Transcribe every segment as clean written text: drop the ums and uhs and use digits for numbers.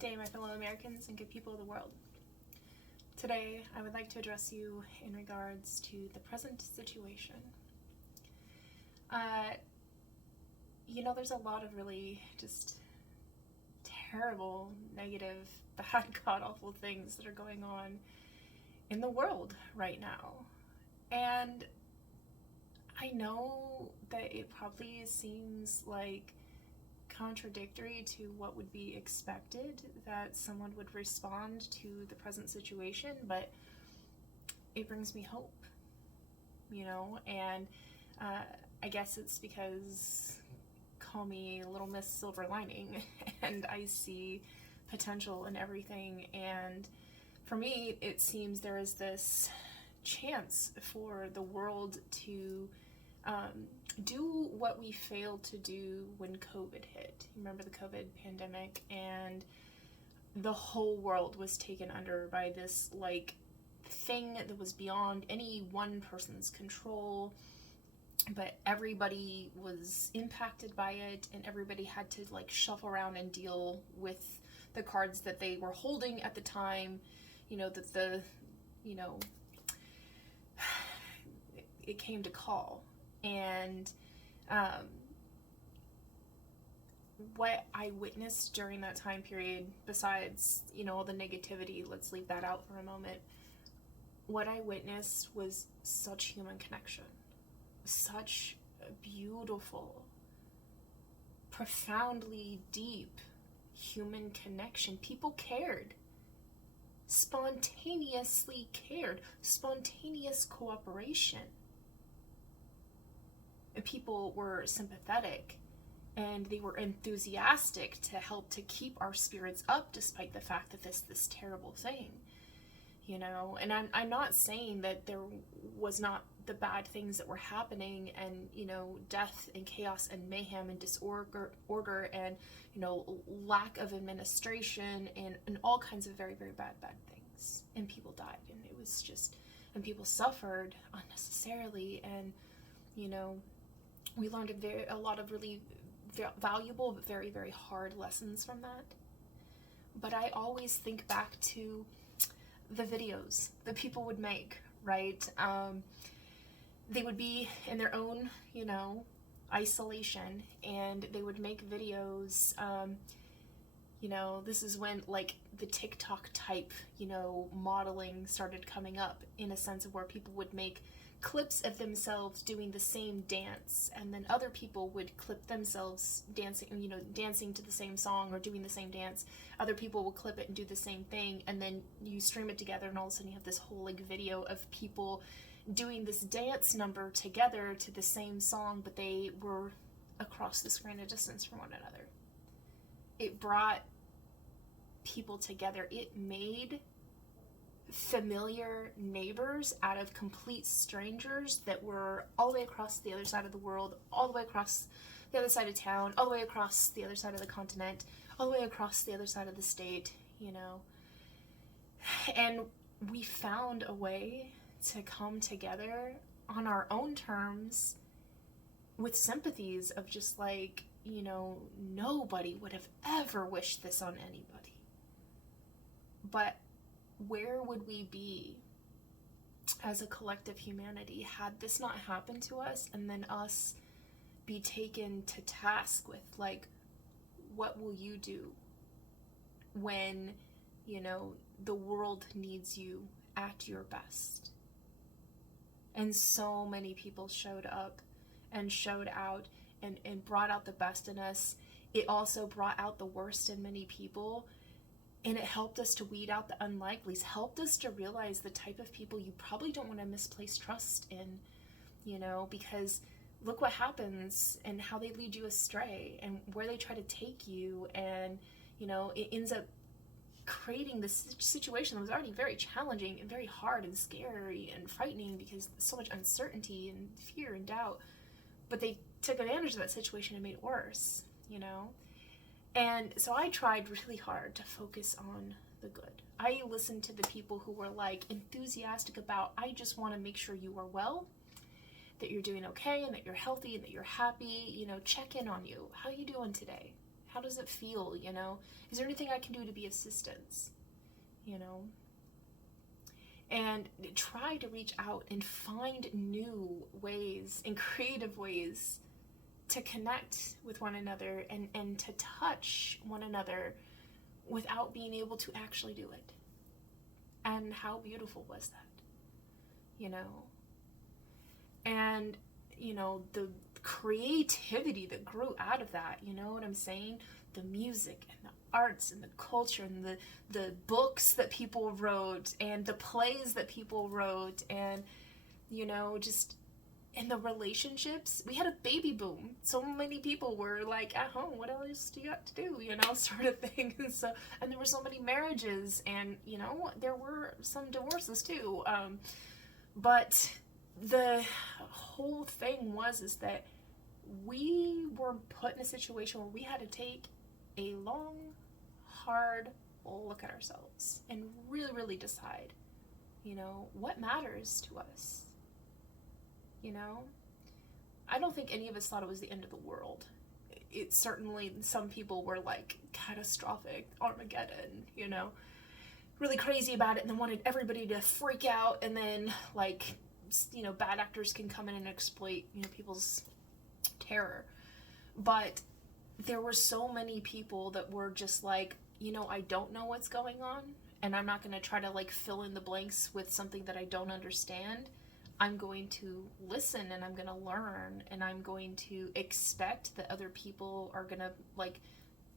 day, my fellow Americans and good people of the world. Today, I would like to address you in regards to the present situation. There's a lot of really just terrible, negative, bad, god-awful things that are going on in the world right now. And I know that it probably seems like contradictory to what would be expected, that someone would respond to the present situation, but it brings me hope, and I guess it's because, call me Little Miss Silver Lining, and I see potential in everything. And for me, it seems there is this chance for the world to do what we failed to do when COVID hit. You remember the COVID pandemic, and the whole world was taken under by this thing that was beyond any one person's control, but everybody was impacted by it, and everybody had to shuffle around and deal with the cards that they were holding at the time, it came to call. And what I witnessed during that time period, besides, all the negativity, let's leave that out for a moment, what I witnessed was such human connection, such a beautiful, profoundly deep human connection. People cared, spontaneously cared, spontaneous cooperation. And people were sympathetic, and they were enthusiastic to help to keep our spirits up despite the fact that this terrible thing, and I'm not saying that there was not the bad things that were happening, and death and chaos and mayhem and disorder and lack of administration and all kinds of very, very bad things, and people died, and it was just, and people suffered unnecessarily, and we learned a lot of really valuable but very, very hard lessons from that. But I always think back to the videos that people would make, right? They would be in their own, isolation, and they would make videos. This is when the TikTok type, modeling started coming up, in a sense of where people would make clips of themselves doing the same dance, and then other people would clip themselves dancing to the same song or doing the same dance. Other people will clip it and do the same thing, and then you stream it together, and all of a sudden you have this whole video of people doing this dance number together to the same song, but they were across this grand distance from one another. It brought people together. It made familiar neighbors out of complete strangers that were all the way across the other side of the world, all the way across the other side of town, all the way across the other side of the continent, all the way across the other side of the state, And we found a way to come together on our own terms with sympathies of just nobody would have ever wished this on anybody. But where would we be as a collective humanity had this not happened to us, and then us be taken to task with what will you do when the world needs you at your best? And so many people showed up and showed out and brought out the best in us. It also brought out the worst in many people. And it helped us to weed out the unlikelies, helped us to realize the type of people you probably don't want to misplace trust in, because look what happens and how they lead you astray and where they try to take you. And, it ends up creating this situation that was already very challenging and very hard and scary and frightening, because so much uncertainty and fear and doubt. But they took advantage of that situation and made it worse, And so I tried really hard to focus on the good. I listened to the people who were enthusiastic about, I just want to make sure you are well, that you're doing okay, and that you're healthy, and that you're happy, check in on you. How you doing today? How does it feel, you know? Is there anything I can do to be assistance, you know? And try to reach out and find new ways and creative ways to connect with one another and to touch one another without being able to actually do it. And how beautiful was that, you know? And, you know, the creativity that grew out of that, you know what I'm saying? The music and the arts and the culture and the books that people wrote and the plays that people wrote, and, you know, just in the relationships. We had a baby boom. So many people were like at home, what else do you got to do, you know, sort of thing. And there were so many marriages, and, you know, there were some divorces too. But the whole thing is that we were put in a situation where we had to take a long, hard look at ourselves and really, really decide, you know, what matters to us. You know, I don't think any of us thought it was the end of the world. It certainly, some people were like catastrophic, Armageddon, you know, really crazy about it, and then wanted everybody to freak out, and then, like, you know, bad actors can come in and exploit, you know, people's terror. But there were so many people that were just like, you know, I don't know what's going on, and I'm not going to try to like fill in the blanks with something that I don't understand. I'm going to listen, and I'm going to learn, and I'm going to expect that other people are going to like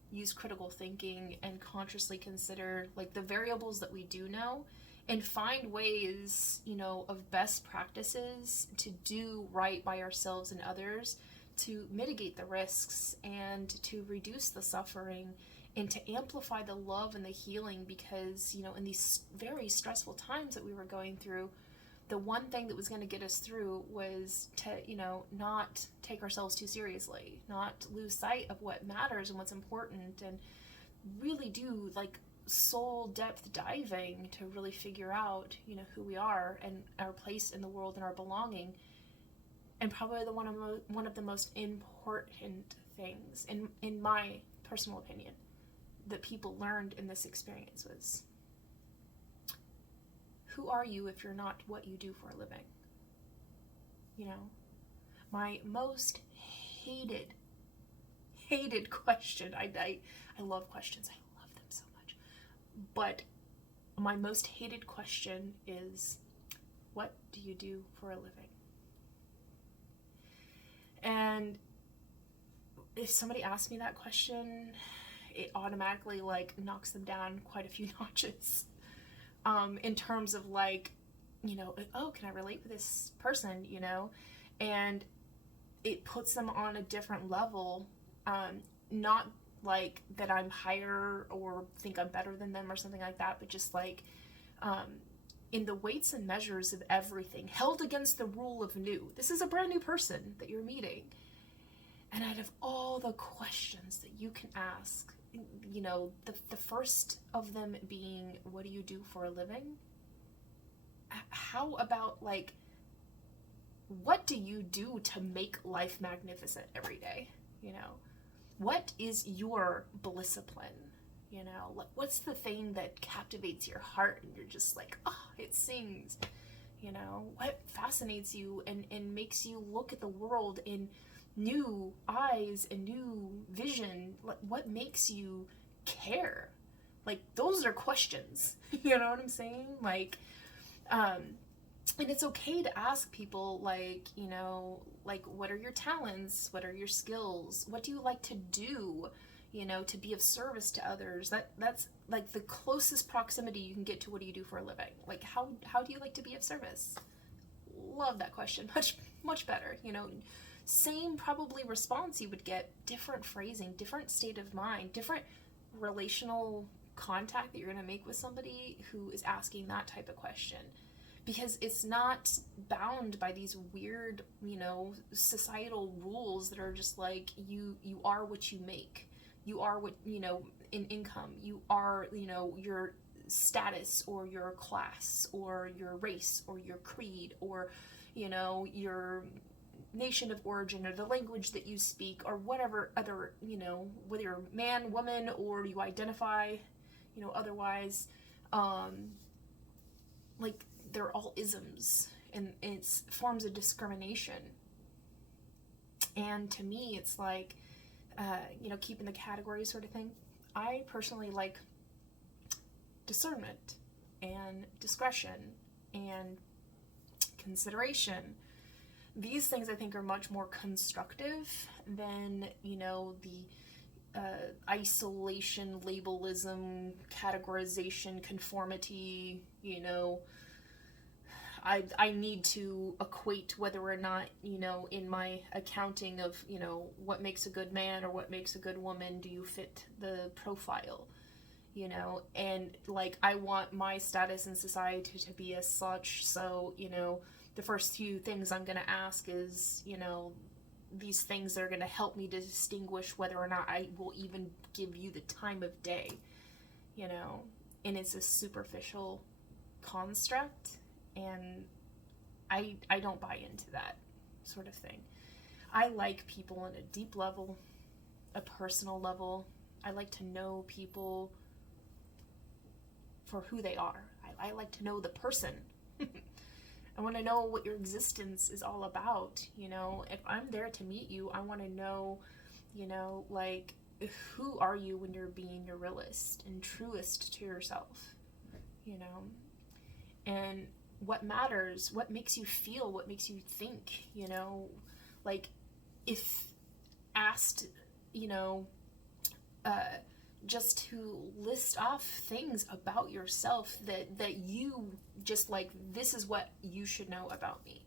use critical thinking and consciously consider like the variables that we do know, and find ways, you know, of best practices to do right by ourselves and others, to mitigate the risks and to reduce the suffering and to amplify the love and the healing. Because, you know, in these very stressful times that we were going through, the one thing that was going to get us through was to, you know, not take ourselves too seriously, not lose sight of what matters and what's important, and really do like soul depth diving to really figure out, you know, who we are and our place in the world and our belonging. And probably one of the most important things, in my personal opinion, that people learned in this experience was, who are you if you're not what you do for a living? You know, my most hated question, I love questions, I love them so much, but my most hated question is, what do you do for a living? And if somebody asks me that question, it automatically like knocks them down quite a few notches. In terms of like, you know, oh, can I relate with this person, you know? And it puts them on a different level, not like that I'm higher or think I'm better than them or something like that, but just like, in the weights and measures of everything, held against the rule of new. This is a brand new person that you're meeting. And out of all the questions that you can ask, you know, the first of them being, what do you do for a living? How about like, what do you do to make life magnificent every day? You know, what is your blissipline? You know, like, what's the thing that captivates your heart and you're just like, oh, it sings? You know, what fascinates you and makes you look at the world in new eyes and new vision? What makes you care? Like, those are questions. You know what I'm saying? Like, and it's okay to ask people, like, you know, like, what are your talents? What are your skills? What do you like to do, you know, to be of service to others? That's like the closest proximity you can get to what do you do for a living. Like, how do you like to be of service? Love that question. Much better, you know. Same probably response you would get, different phrasing, different state of mind, different relational contact that you're going to make with somebody who is asking that type of question. Because it's not bound by these weird, you know, societal rules that are just like, you are what you make. You are what, you know, in income. You are, you know, your status or your class or your race or your creed or, you know, your nation of origin, or the language that you speak, or whatever other, whether you're man, woman, or you identify, otherwise, like, they're all isms, and it's forms of discrimination. And to me, it's like, keeping the categories sort of thing. I personally like discernment and discretion and consideration. These things, I think, are much more constructive than, the isolation, labelism, categorization, conformity, I need to equate whether or not, in my accounting of, what makes a good man or what makes a good woman, do you fit the profile, and, like, I want my status in society to be as such, so, the first few things I'm going to ask is, these things that are going to help me to distinguish whether or not I will even give you the time of day, and it's a superficial construct, and I don't buy into that sort of thing. I like people on a deep level, a personal level. I like to know people for who they are. I like to know the person. I want to know what your existence is all about. If I'm there to meet you, I want to know, like, who are you when you're being your realest and truest to yourself, and what matters, what makes you feel, what makes you think, like, if asked, just to list off things about yourself that you just, like, this is what you should know about me.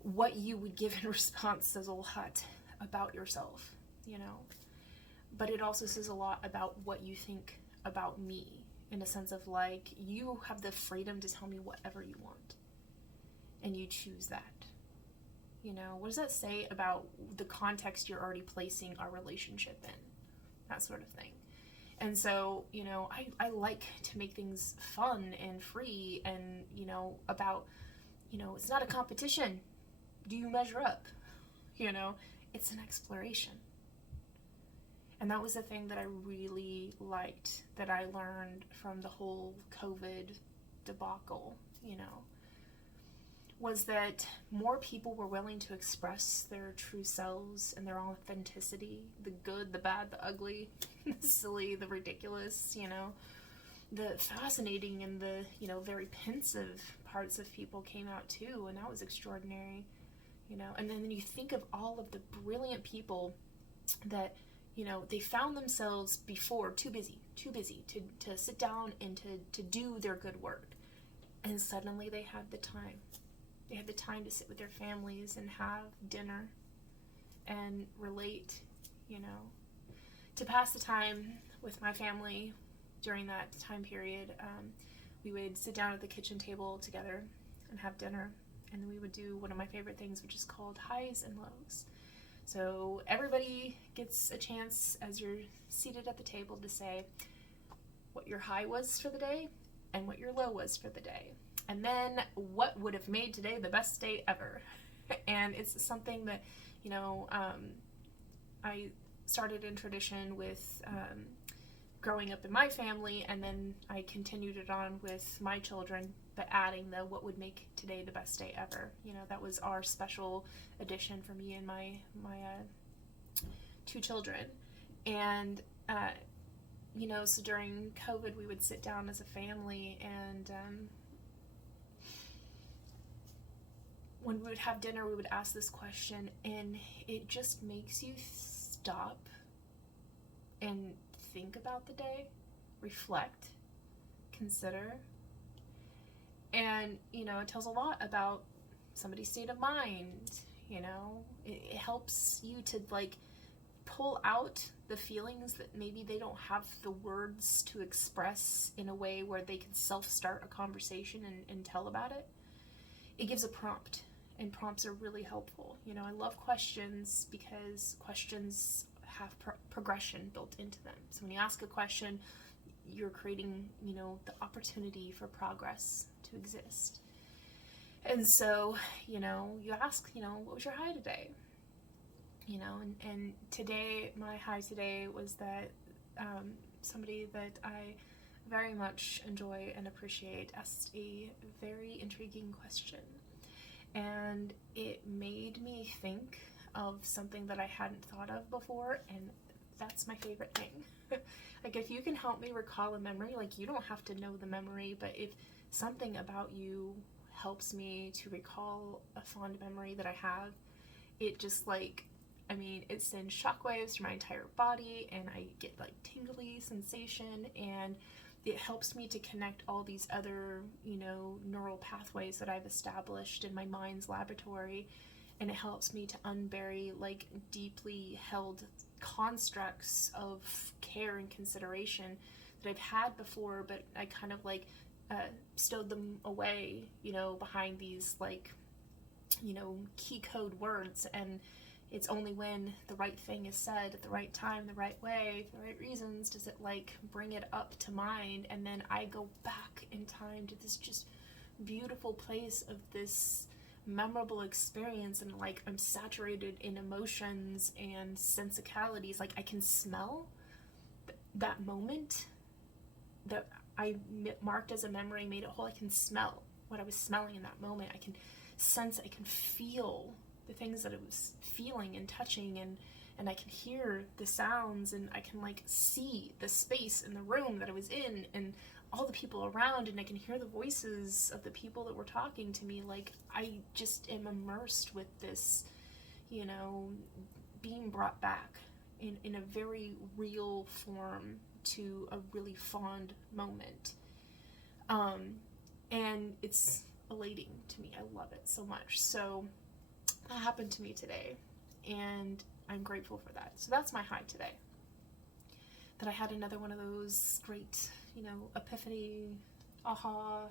What you would give in response says a lot about yourself, But it also says a lot about what you think about me, in a sense of, like, you have the freedom to tell me whatever you want. And you choose that. What does that say about the context you're already placing our relationship in? That sort of thing. And so, I like to make things fun and free and, about, it's not a competition. Do you measure up? It's an exploration. And that was the thing that I really liked, that I learned from the whole COVID debacle, was that more people were willing to express their true selves and their authenticity, the good, the bad, the ugly, the silly, the ridiculous, the fascinating and the, very pensive parts of people came out too, and that was extraordinary, and then you think of all of the brilliant people that, they found themselves before too busy to sit down and to do their good work, and suddenly they had the time. They had the time to sit with their families and have dinner and relate, to pass the time with my family during that time period. We would sit down at the kitchen table together and have dinner, and then we would do one of my favorite things, which is called highs and lows. So everybody gets a chance, as you're seated at the table, to say what your high was for the day and what your low was for the day. And then what would have made today the best day ever. And it's something that, I started in tradition with growing up in my family, and then I continued it on with my children, but adding the what would make today the best day ever. That was our special addition for me and my two children. And, so during COVID, we would sit down as a family, and when we would have dinner, we would ask this question, and it just makes you stop and think about the day, reflect, consider, and, it tells a lot about somebody's state of mind, it helps you to, like, pull out the feelings that maybe they don't have the words to express in a way where they can self-start a conversation and tell about it. It gives a prompt. And prompts are really helpful. I love questions because questions have progression built into them. So when you ask a question, you're creating, the opportunity for progress to exist. And so, you ask, what was your high today? And today, my high today was that somebody that I very much enjoy and appreciate asked a very intriguing question. And it made me think of something that I hadn't thought of before, and that's my favorite thing. Like, if you can help me recall a memory, like, you don't have to know the memory, but if something about you helps me to recall a fond memory that I have, it just, like, it sends shockwaves through my entire body, and I get, like, tingly sensation, and it helps me to connect all these other, neural pathways that I've established in my mind's laboratory, and it helps me to unbury, like, deeply held constructs of care and consideration that I've had before, but I kind of, like, stowed them away, behind these, like, key code words, and it's only when the right thing is said at the right time, the right way, for the right reasons, does it, like, bring it up to mind, and then I go back in time to this just beautiful place of this memorable experience, and, like, I'm saturated in emotions and sensicalities. Like, I can smell that moment that I marked as a memory, made it whole. I can smell what I was smelling in that moment. I can sense, I can feel the things that I was feeling and touching, and I can hear the sounds, and I can, like, see the space in the room that I was in, and all the people around, and I can hear the voices of the people that were talking to me. Like, I just am immersed with this, being brought back in a very real form to a really fond moment. And it's elating to me. I love it so much. So that happened to me today, and I'm grateful for that. So that's my high today. That I had another one of those great, epiphany, aha,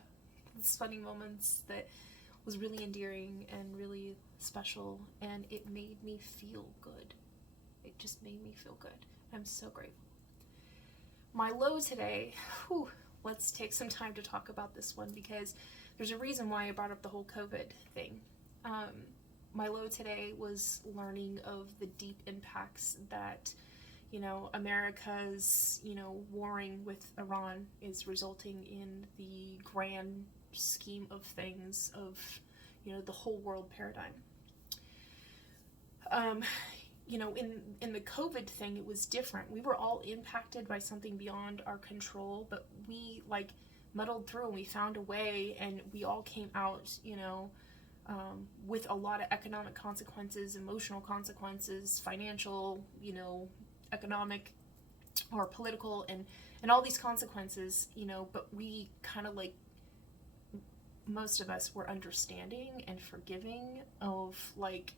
funny moments that was really endearing and really special, and it made me feel good. It just made me feel good. I'm so grateful. My low today, let's take some time to talk about this one, because there's a reason why I brought up the whole COVID thing. My low today was learning of the deep impacts that, America's, warring with Iran is resulting in the grand scheme of things of, the whole world paradigm. In the COVID thing, it was different. We were all impacted by something beyond our control, but we, like, muddled through, and we found a way, and we all came out, with a lot of economic consequences, emotional consequences, financial, economic or political, and all these consequences, but we kind of, like, most of us were understanding and forgiving of, like,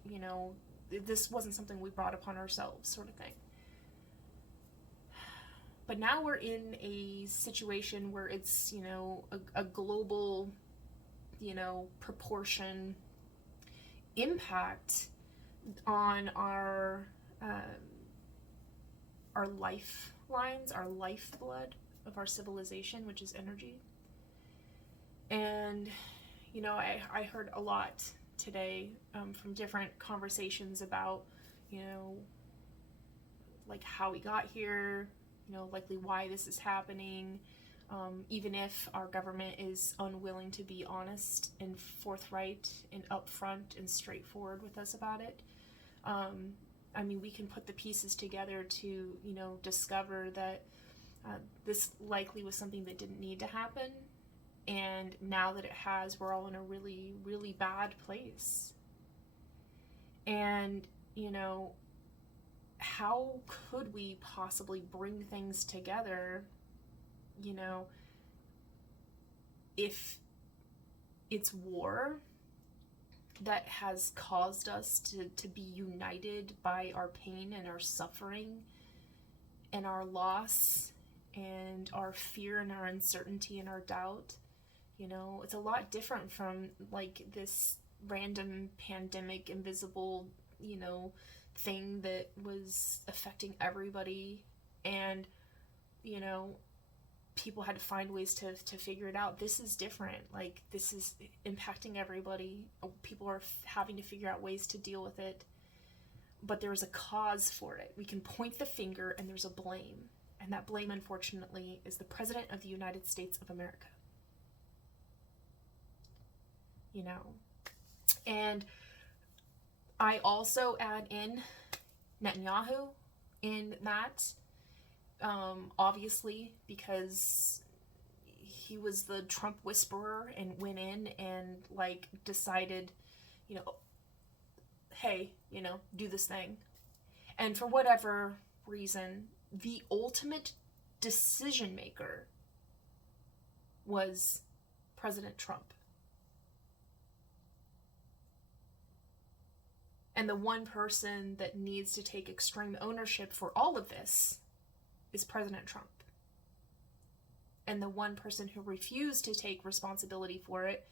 this wasn't something we brought upon ourselves, sort of thing. But now we're in a situation where it's, a global, proportion impact on our lifelines, our lifeblood of our civilization, which is energy. And, I heard a lot today from different conversations about, like, how we got here, likely why this is happening, even if our government is unwilling to be honest and forthright and upfront and straightforward with us about it. We can put the pieces together to, discover that this likely was something that didn't need to happen. And now that it has, we're all in a really, really bad place. And, how could we possibly bring things together, if it's war that has caused us to be united by our pain and our suffering and our loss and our fear and our uncertainty and our doubt. It's a lot different from, like, this random pandemic, invisible, thing that was affecting everybody. And, people had to find ways to figure it out. This is different. Like, this is impacting everybody. People are having to figure out ways to deal with it. But there's a cause for it. We can point the finger and there's a blame. And that blame, unfortunately, is the President of the United States of America. You know? And I also add in Netanyahu in that, obviously, because he was the Trump whisperer and went in and, like, decided, you know, hey, you know, do this thing. And for whatever reason, the ultimate decision maker was President Trump. And the one person that needs to take extreme ownership for all of this is President Trump. And the one person who refused to take responsibility for it,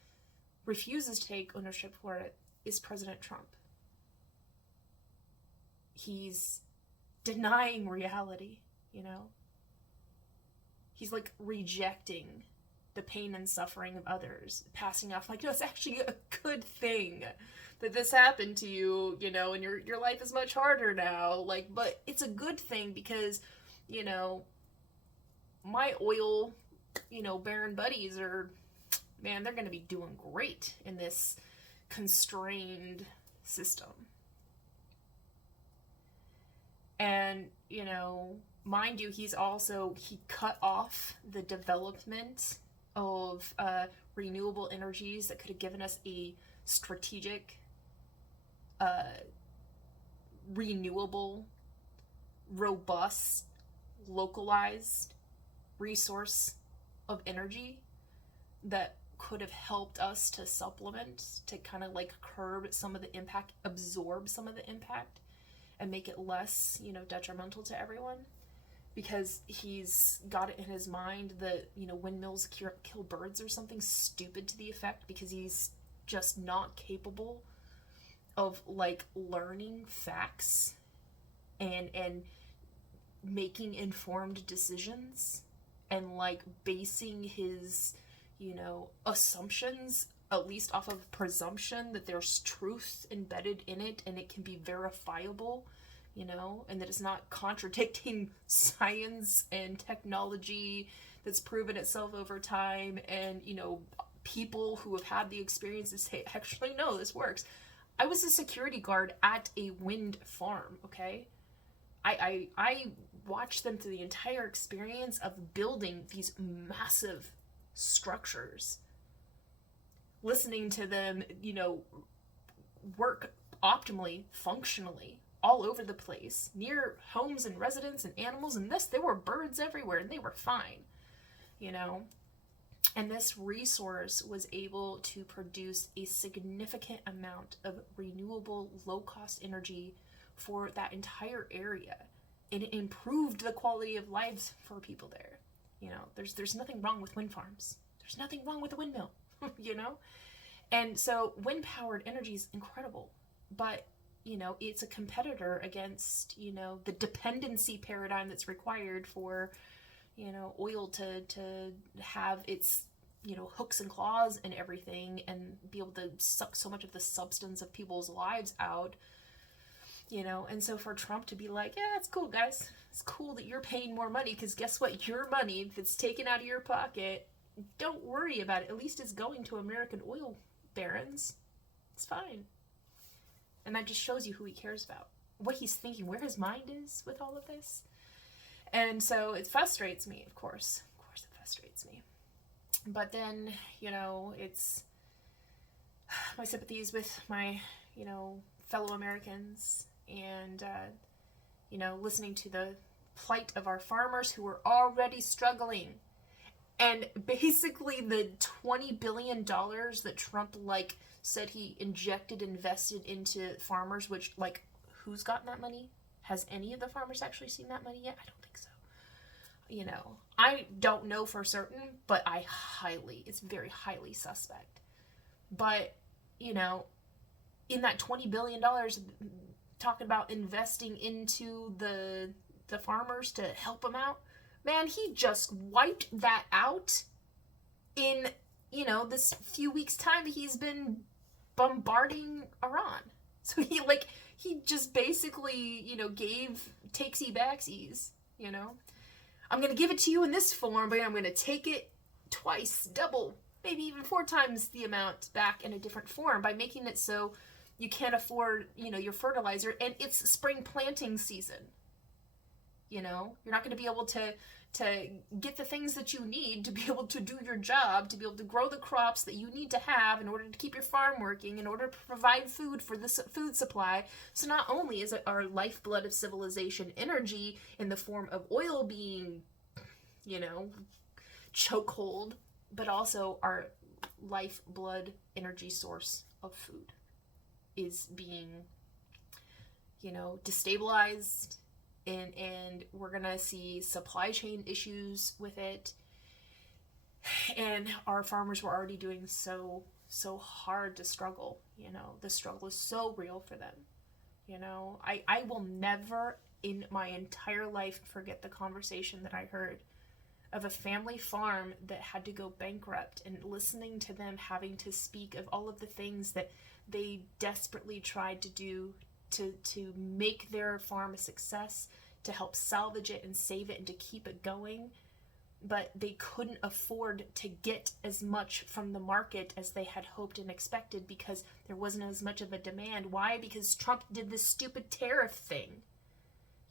refuses to take ownership for it, is President Trump. He's denying reality, you know? He's like rejecting the pain and suffering of others, passing off like, no, it's actually a good thing that this happened to you, you know, and your life is much harder now. Like, but it's a good thing because, you know, my oil, you know, baron buddies are, man, they're going to be doing great in this constrained system. And, you know, mind you, he cut off the development of renewable energies that could have given us a strategic, renewable, robust, localized resource of energy that could have helped us to supplement, to kind of like curb some of the impact, absorb some of the impact, and make it less, you know, detrimental to everyone. Because he's got it in his mind that, you know, windmills kill birds or something stupid to the effect, because he's just not capable of, like, learning facts and making informed decisions and, like, basing his, you know, assumptions at least off of presumption that there's truth embedded in it and it can be verifiable, you know, and that it's not contradicting science and technology that's proven itself over time, and, you know, people who have had the experiences say, actually, no, this works. I was a security guard at a wind farm, okay? I watched them through the entire experience of building these massive structures, listening to them, you know, work optimally, functionally, all over the place, near homes and residents and animals, and there were birds everywhere, and they were fine, you know? And this resource was able to produce a significant amount of renewable, low-cost energy for that entire area. And it improved the quality of lives for people there. You know, there's nothing wrong with wind farms. There's nothing wrong with a windmill, you know? And so wind-powered energy is incredible. But, you know, it's a competitor against, you know, the dependency paradigm that's required for, you know, oil to have its, you know, hooks and claws and everything, and be able to suck so much of the substance of people's lives out, you know. And so for Trump to be like, yeah, it's cool, guys. It's cool that you're paying more money, because guess what? Your money that's taken out of your pocket, don't worry about it. At least it's going to American oil barons. It's fine. And that just shows you who he cares about, what he's thinking, where his mind is with all of this. And so it frustrates me, of course. Of course it frustrates me. But then, you know, it's my sympathies with my, you know, fellow Americans, and, you know, listening to the plight of our farmers who are already struggling. And basically the $20 billion that Trump, like, said he invested into farmers, which, like, who's gotten that money? Has any of the farmers actually seen that money yet? I don't think so. You know, I don't know for certain, but it's very highly suspect. But, you know, in that $20 billion, talking about investing into the farmers to help them out, Man, he just wiped that out in, this few weeks time that he's been bombarding Iran. So he just basically, gave takesy backsies, I'm going to give it to you in this form, but I'm going to take it twice, double, maybe even 4 times the amount back in a different form by making it so you can't afford, your fertilizer, and it's spring planting season. You're not going to be able to get the things that you need to be able to do your job, to be able to grow the crops that you need to have in order to keep your farm working, in order to provide food for the food supply. So not only is it our lifeblood of civilization energy in the form of oil being, chokehold, but also our lifeblood energy source of food is being, destabilized. And we're gonna see supply chain issues with it, and our farmers were already doing so hard to struggle. The struggle is so real for them. I will never in my entire life forget the conversation that I heard of a family farm that had to go bankrupt, and listening to them having to speak of all of the things that they desperately tried to do to make their farm a success, to help salvage it and save it and to keep it going, but they couldn't afford to get as much from the market as they had hoped and expected because there wasn't as much of a demand. Why? Because Trump did this stupid tariff thing,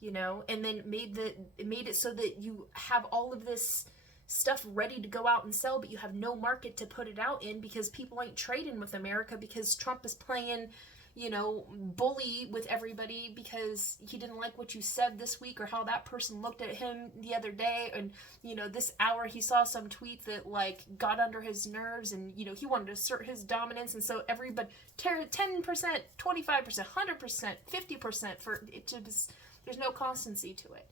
and then made it so that you have all of this stuff ready to go out and sell, but you have no market to put it out in because people ain't trading with America because Trump is playing, bully with everybody because he didn't like what you said this week or how that person looked at him the other day. And, this hour he saw some tweet that got under his nerves, and, he wanted to assert his dominance. And so everybody, 10%, 25%, 100%, 50% for it to just, there's no constancy to it.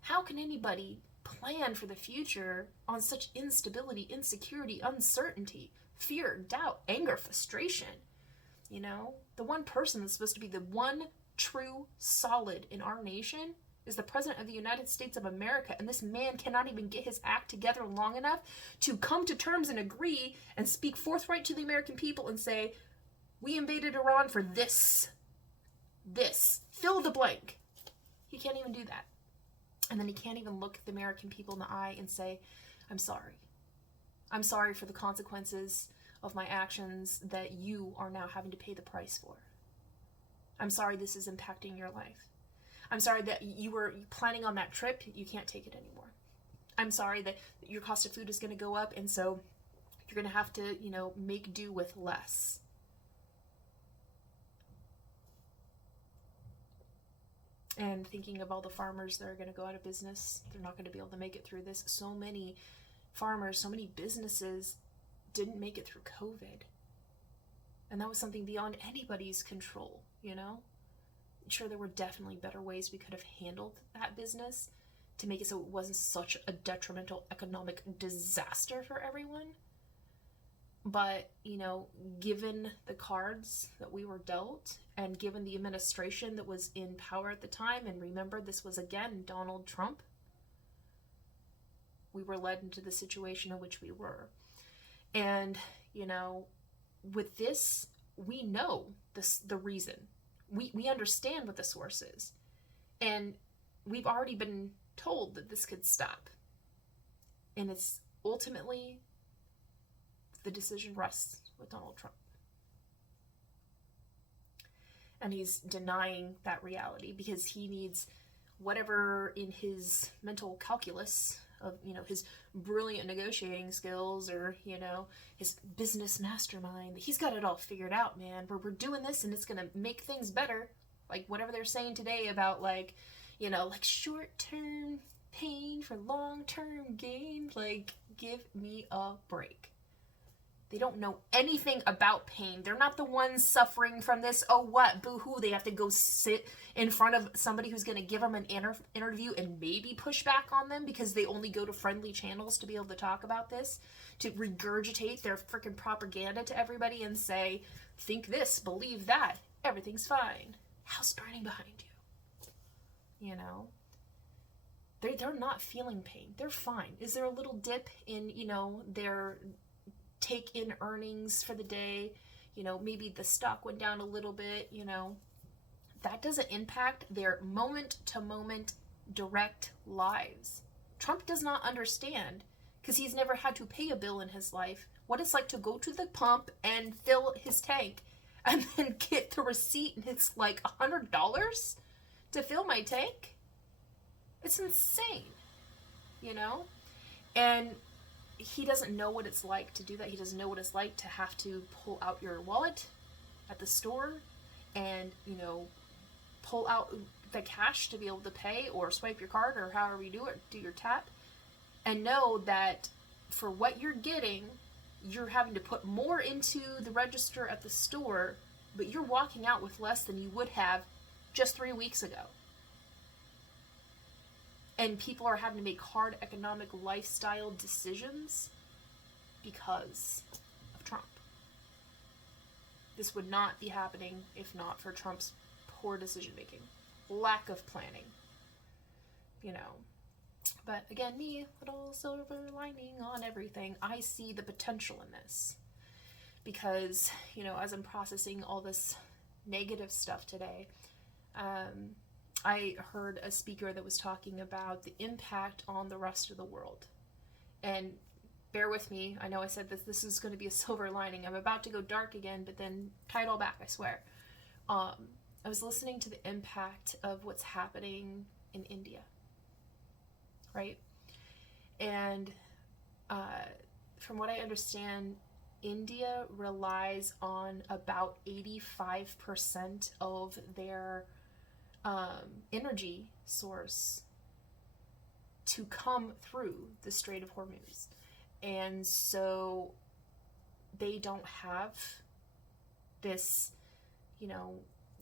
How can anybody plan for the future on such instability, insecurity, uncertainty, fear, doubt, anger, frustration? The one person that's supposed to be the one true solid in our nation is the President of the United States of America, and this man cannot even get his act together long enough to come to terms and agree and speak forthright to the American people and say, we invaded Iran for this, fill the blank. He can't even do that. And then he can't even look the American people in the eye and say, I'm sorry. I'm sorry for the consequences of my actions that you are now having to pay the price for. I'm sorry this is impacting your life. I'm sorry that you were planning on that trip, you can't take it anymore. I'm sorry that your cost of food is going to go up, and so you're going to have to, make do with less. And thinking of all the farmers that are going to go out of business, they're not going to be able to make it through this. So many farmers, so many businesses didn't make it through COVID. And that was something beyond anybody's control, Sure, there were definitely better ways we could have handled that business to make it so it wasn't such a detrimental economic disaster for everyone. But, given the cards that we were dealt, and given the administration that was in power at the time, and remember, this was again Donald Trump, we were led into the situation in which we were. And, with this, we know the reason. We understand what the source is. And we've already been told that this could stop. And it's ultimately, the decision rests with Donald Trump. And he's denying that reality because he needs whatever in his mental calculus of, his brilliant negotiating skills or, his business mastermind. He's got it all figured out, man. We're doing this and it's going to make things better. Like whatever they're saying today about short-term pain for long-term gain. Give me a break. They don't know anything about pain. They're not the ones suffering from this. Oh, what? Boo-hoo. They have to go sit in front of somebody who's going to give them an interview and maybe push back on them because they only go to friendly channels to be able to talk about this, to regurgitate their freaking propaganda to everybody and say, think this, believe that, everything's fine. House burning behind you. they're not feeling pain. They're fine. Is there a little dip in, their take in earnings for the day? Maybe the stock went down a little bit, that doesn't impact their moment to moment direct lives. Trump does not understand, because he's never had to pay a bill in his life, what it's like to go to the pump and fill his tank and then get the receipt and it's like $100 to fill my tank. It's insane, and he doesn't know what it's like to do that. He doesn't know what it's like to have to pull out your wallet at the store and, pull out the cash to be able to pay, or swipe your card, or however you do it, do your tap, and know that for what you're getting, you're having to put more into the register at the store, but you're walking out with less than you would have just 3 weeks ago. And people are having to make hard economic lifestyle decisions because of Trump. This would not be happening if not for Trump's poor decision making, lack of planning, But again, me, little silver lining on everything. I see the potential in this because, as I'm processing all this negative stuff today, I heard a speaker that was talking about the impact on the rest of the world. And bear with me, I know I said that this is going to be a silver lining. I'm about to go dark again, but then tie it all back, I swear. I was listening to the impact of what's happening in India, right? And from what I understand, India relies on about 85% of their energy source to come through the Strait of Hormuz. And so they don't have this,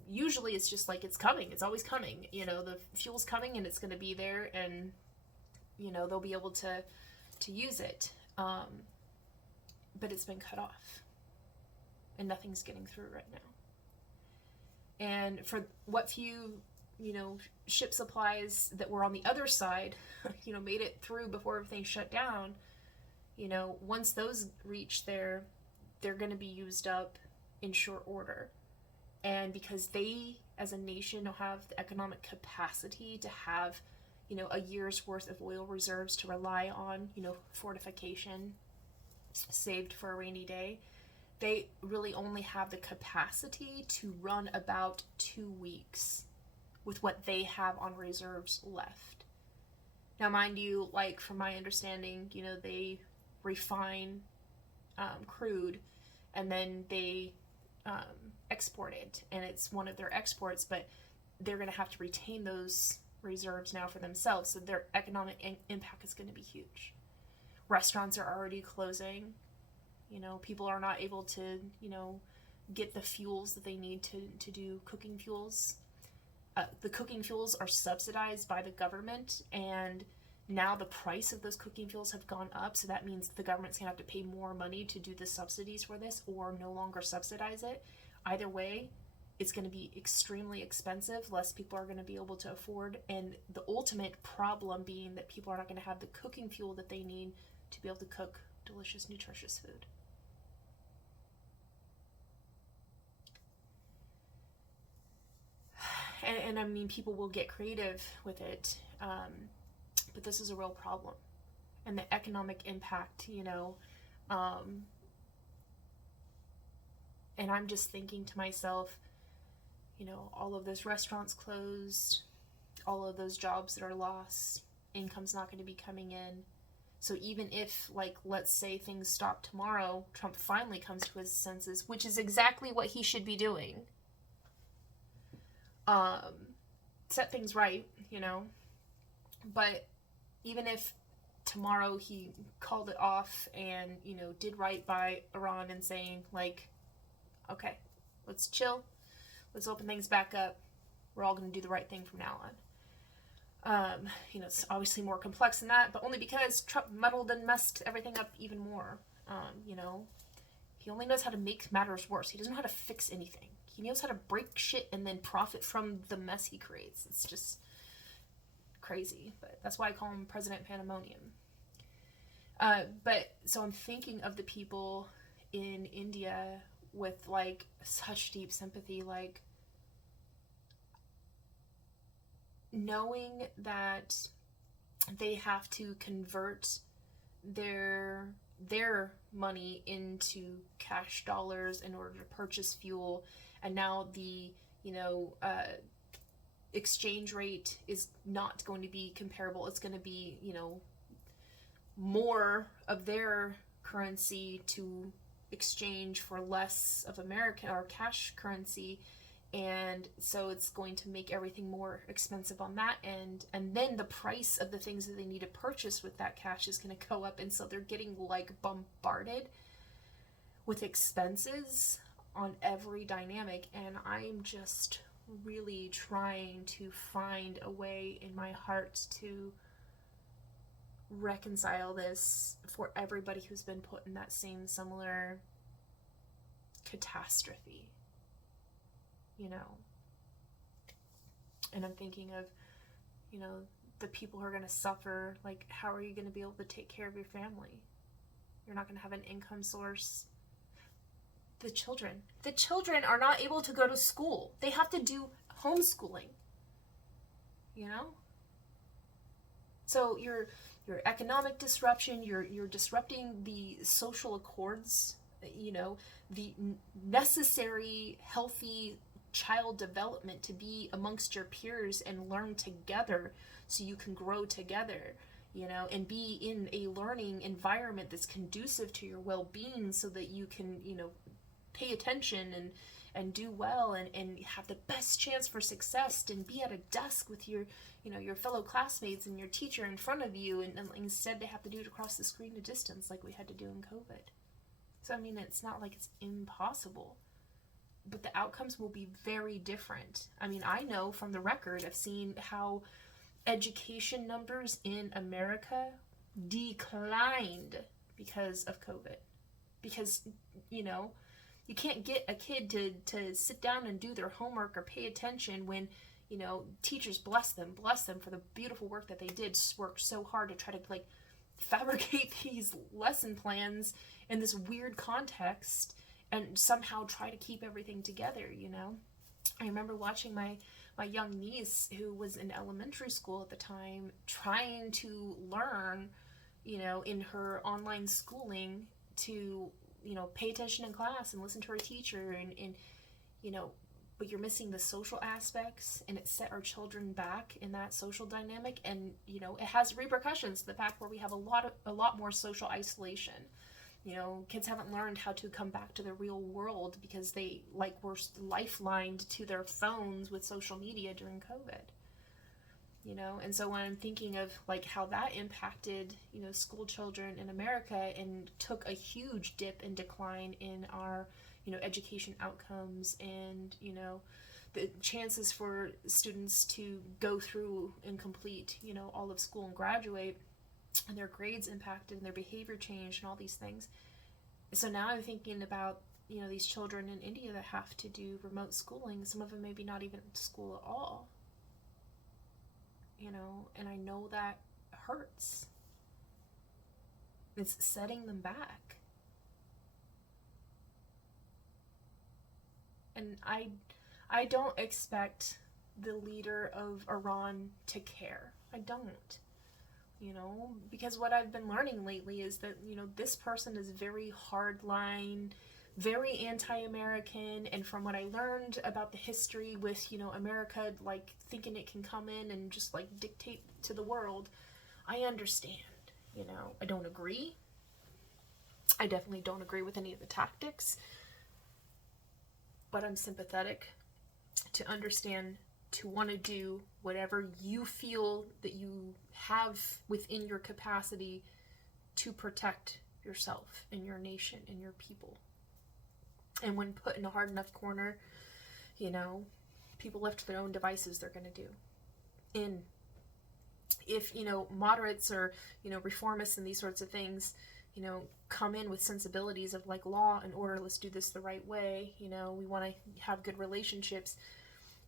usually it's just like it's coming. It's always coming. The fuel's coming and it's going to be there, and, they'll be able to use it. But it's been cut off and nothing's getting through right now. And for what few, ship supplies that were on the other side, made it through before everything shut down, once those reach there, they're going to be used up in short order. And because they, as a nation, don't have the economic capacity to have, a year's worth of oil reserves to rely on, fortification saved for a rainy day, they really only have the capacity to run about 2 weeks with what they have on reserves left. Now, mind you, like from my understanding, they refine crude and then they export it, and it's one of their exports, but they're going to have to retain those reserves now for themselves, so their economic impact is going to be huge. Restaurants are already closing. People are not able to, get the fuels that they need to do cooking fuels. The cooking fuels are subsidized by the government, and now the price of those cooking fuels have gone up, so that means the government's going to have to pay more money to do the subsidies for this, or no longer subsidize it. Either way, it's going to be extremely expensive. Less people are going to be able to afford, and the ultimate problem being that people are not going to have the cooking fuel that they need to be able to cook delicious, nutritious food. And I mean, people will get creative with it, but this is a real problem. And the economic impact, and I'm just thinking to myself, all of those restaurants closed, all of those jobs that are lost, income's not going to be coming in. So even if, let's say things stop tomorrow, Trump finally comes to his senses, which is exactly what he should be doing. Set things right, but even if tomorrow he called it off and, did right by Iran and saying, okay, let's chill, let's open things back up, we're all going to do the right thing from now on. It's obviously more complex than that, but only because Trump muddled and messed everything up even more. He only knows how to make matters worse. He doesn't know how to fix anything. He knows how to break shit and then profit from the mess he creates. It's just crazy, but that's why I call him President Pandemonium. But so I'm thinking of the people in India with like such deep sympathy, like knowing that they have to convert their money into cash dollars in order to purchase fuel, and now the exchange rate is not going to be comparable. It's going to be more of their currency to exchange for less of American or cash currency, and so it's going to make everything more expensive on that end, and then the price of the things that they need to purchase with that cash is going to go up, and so they're getting like bombarded with expenses on every dynamic. And I'm just really trying to find a way in my heart to reconcile this for everybody who's been put in that same similar catastrophe, and I'm thinking of the people who are going to suffer. Like, how are you going to be able to take care of your family? You're not going to have an income source. The children are not able to go to school. They have to do homeschooling, so your economic disruption, you're disrupting the social accords, the necessary healthy child development to be amongst your peers and learn together so you can grow together, and be in a learning environment that's conducive to your well-being so that you can, pay attention and do well and have the best chance for success, and be at a desk with your fellow classmates and your teacher in front of you, and instead they have to do it across the screen a distance like we had to do in COVID. So I mean, it's not like it's impossible, but the outcomes will be very different. I mean, I know from the record, I've seen how education numbers in America declined because of COVID. Because, you can't get a kid to sit down and do their homework or pay attention when, teachers bless them for the beautiful work that they did, worked so hard to try to fabricate these lesson plans in this weird context and somehow try to keep everything together, I remember watching my young niece, who was in elementary school at the time, trying to learn, in her online schooling to pay attention in class and listen to her teacher, and but you're missing the social aspects, and it set our children back in that social dynamic, and it has repercussions to the fact where we have a lot more social isolation. Kids haven't learned how to come back to the real world because they were lifelined to their phones with social media during COVID. And so when I'm thinking of how that impacted school children in America and took a huge dip and decline in our education outcomes, and the chances for students to go through and complete all of school and graduate, and their grades impacted and their behavior changed and all these things. So now I'm thinking about these children in India that have to do remote schooling. Some of them maybe not even to school at all. And I know that hurts. It's setting them back. And I don't expect the leader of Iran to care. I don't. Because what I've been learning lately is that, this person is very hardline, very anti-American, and from what I learned about the history with, America, thinking it can come in and just, dictate to the world, I understand, I don't agree. I definitely don't agree with any of the tactics, but I'm sympathetic to understand, to want to do whatever you feel that you have within your capacity to protect yourself and your nation and your people. And when put in a hard enough corner, people left to their own devices, they're going to do. And if, moderates or, reformists and these sorts of things, come in with sensibilities of law and order, let's do this the right way, we want to have good relationships,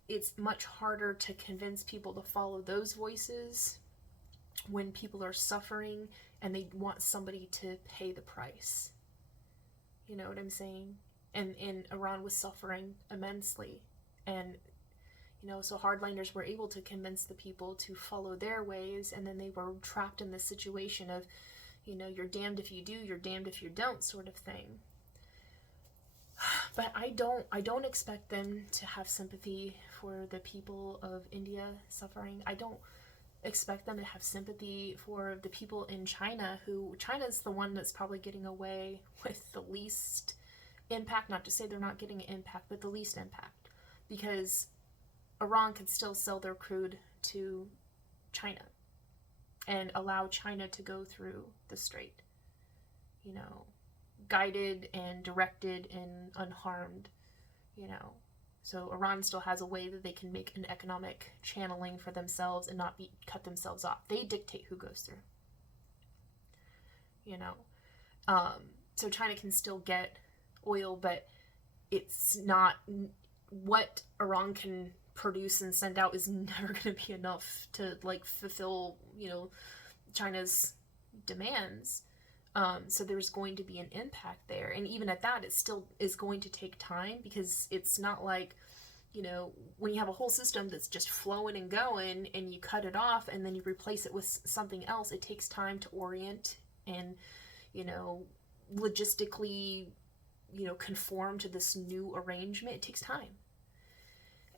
it's much harder to convince people to follow those voices when people are suffering and they want somebody to pay the price. You know what I'm saying? And Iran was suffering immensely. And, you know, so hardliners were able to convince the people to follow their ways, and then they were trapped in this situation of, you know, you're damned if you do, you're damned if you don't sort of thing. But I don't expect them to have sympathy for the people of India suffering. I don't expect them to have sympathy for the people in China, who China's the one that's probably getting away with the least impact. Not to say they're not getting an impact, but the least impact, because Iran could still sell their crude to China and allow China to go through the strait, you know, guided and directed and unharmed, you know. So Iran still has a way that they can make an economic channeling for themselves and not cut themselves off. They dictate who goes through, you know. So China can still get oil, but it's not what Iran can produce and send out is never going to be enough to like fulfill, you know, China's demands. So there's going to be an impact there. And even at that, it still is going to take time, because it's not like, you know, when you have a whole system that's just flowing and going and you cut it off and then you replace it with something else, it takes time to orient and, you know, logistically, you know, conform to this new arrangement. It takes time.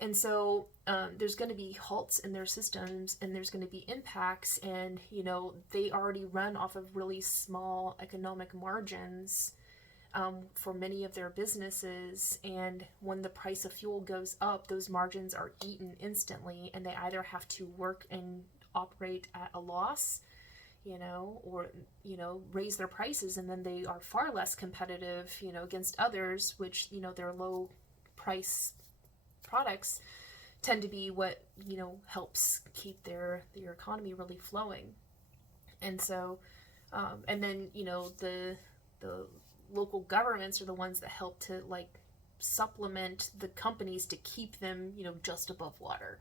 And so there's going to be halts in their systems, and there's going to be impacts, and, you know, they already run off of really small economic margins for many of their businesses, and when the price of fuel goes up, those margins are eaten instantly, and they either have to work and operate at a loss, you know, or, you know, raise their prices, and then they are far less competitive, you know, against others, which, you know, their low price products tend to be what, you know, helps keep their economy really flowing. And so and then, you know, the local governments are the ones that help to like supplement the companies to keep them, you know, just above water,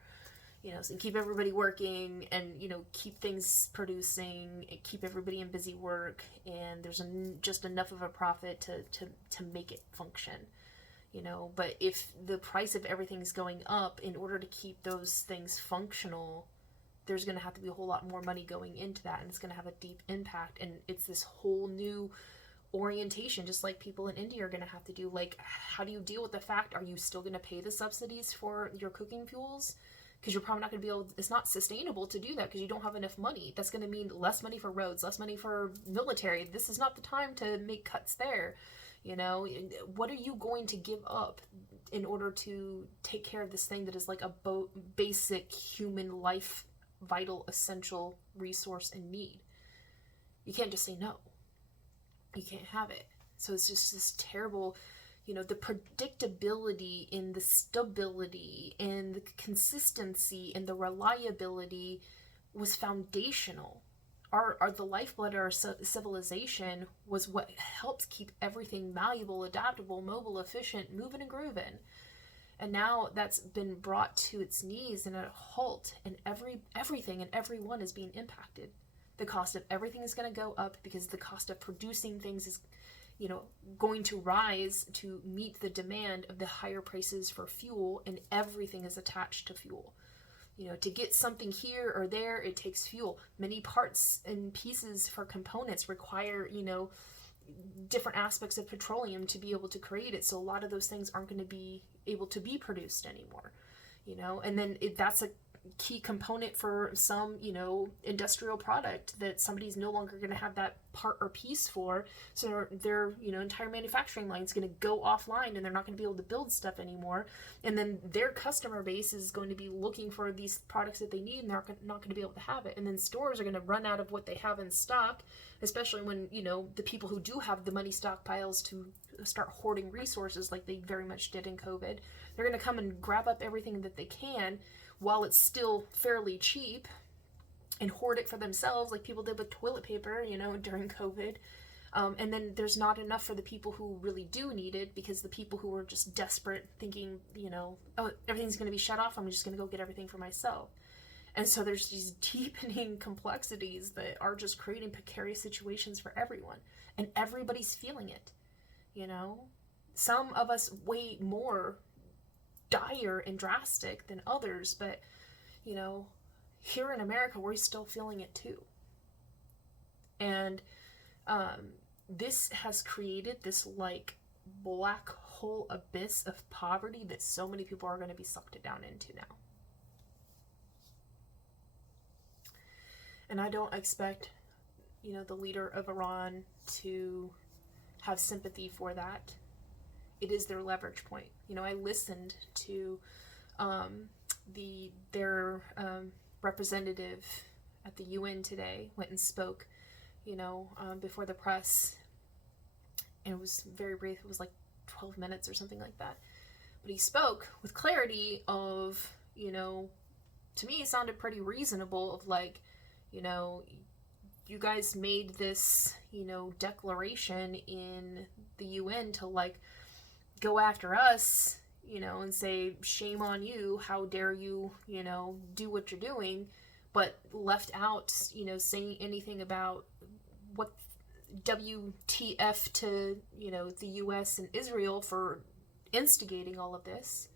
you know, so keep everybody working and, you know, keep things producing and keep everybody in busy work, and there's just enough of a profit to make it function. You know, but if the price of everything's going up, in order to keep those things functional, there's going to have to be a whole lot more money going into that, and it's going to have a deep impact. And it's this whole new orientation, just like people in India are going to have to do. Like, how do you deal with the fact, are you still going to pay the subsidies for your cooking fuels? Because you're probably not going to be able, it's not sustainable to do that because you don't have enough money. That's going to mean less money for roads, less money for military. This is not the time to make cuts there. You know, what are you going to give up in order to take care of this thing that is like a basic human life, vital, essential resource and need? You can't just say no. You can't have it. So it's just this terrible, you know, the predictability and the stability and the consistency and the reliability was foundational. The lifeblood of our civilization was what helps keep everything malleable, adaptable, mobile, efficient, moving and grooving. And now that's been brought to its knees and at a halt, and everything and everyone is being impacted. The cost of everything is going to go up because the cost of producing things is, you know, going to rise to meet the demand of the higher prices for fuel, and everything is attached to fuel. You know, to get something here or there, it takes fuel. Many parts and pieces for components require, you know, different aspects of petroleum to be able to create it. So a lot of those things aren't going to be able to be produced anymore, you know, and then that's a key component for some, you know, industrial product that somebody's no longer going to have that part or piece for. So their you know, entire manufacturing line is going to go offline, and they're not going to be able to build stuff anymore. And then their customer base is going to be looking for these products that they need, and they're not going to be able to have it. And then stores are going to run out of what they have in stock, especially when, you know, the people who do have the money stockpiles to start hoarding resources like they very much did in COVID. They're going to come and grab up everything that they can while it's still fairly cheap and hoard it for themselves, like people did with toilet paper, you know, during COVID. And then there's not enough for the people who really do need it, because the people who are just desperate, thinking, oh, everything's going to be shut off, I'm just going to go get everything for myself. And so there's these deepening complexities that are just creating precarious situations for everyone. And everybody's feeling it, Some of us way more dire and drastic than others, but, here in America, we're still feeling it too. And this has created this black hole abyss of poverty that so many people are going to be sucked down into now. And I don't expect, the leader of Iran to have sympathy for that. It is their leverage point. I listened to their representative at the UN today, went and spoke, before the press. And it was very brief. It was 12 minutes or something like that. But he spoke with clarity of, to me it sounded pretty reasonable of you guys made this, declaration in the UN to go after us, and say, shame on you, how dare you, do what you're doing, but left out, saying anything about what WTF to, the US and Israel for instigating all of this.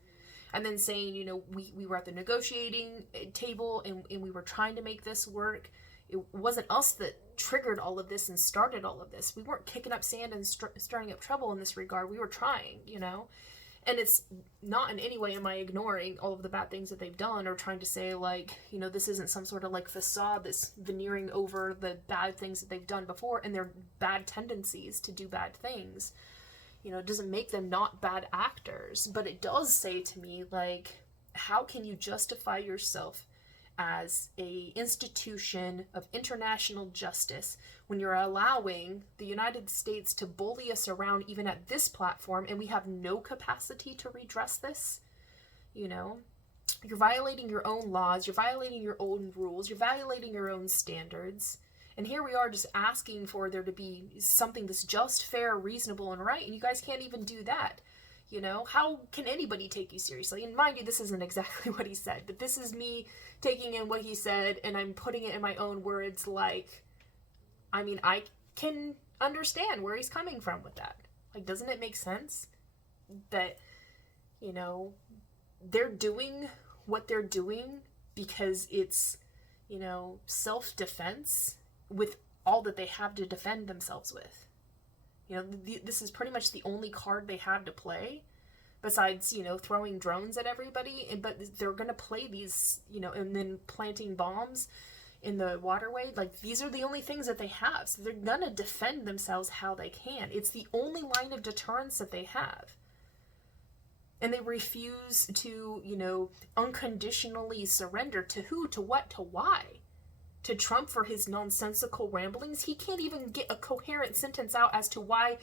And then saying, we were at the negotiating table and we were trying to make this work. It wasn't us that triggered all of this and started all of this. We weren't kicking up sand and stirring up trouble in this regard. We were trying, And it's not in any way am I ignoring all of the bad things that they've done or trying to say this isn't some sort of facade that's veneering over the bad things that they've done before and their bad tendencies to do bad things. It doesn't make them not bad actors, but it does say to me, how can you justify yourself as a institution of international justice when you're allowing the United States to bully us around even at this platform and we have no capacity to redress this? You're violating your own laws, you're violating your own rules, you're violating your own standards. And here we are just asking for there to be something that's just, fair, reasonable, and right, and you guys can't even do that. How can anybody take you seriously? And mind you, this isn't exactly what he said, but this is me taking in what he said, and I'm putting it in my own words I can understand where he's coming from with that. Doesn't it make sense that, they're doing what they're doing because it's, self-defense with all that they have to defend themselves with? This is pretty much the only card they have to play besides, throwing drones at everybody. But they're going to play these, and then planting bombs in the waterway. These are the only things that they have. So they're going to defend themselves how they can. It's the only line of deterrence that they have. And they refuse to, unconditionally surrender to who, to what, to why? To Trump for his nonsensical ramblings. He can't even get a coherent sentence out as to why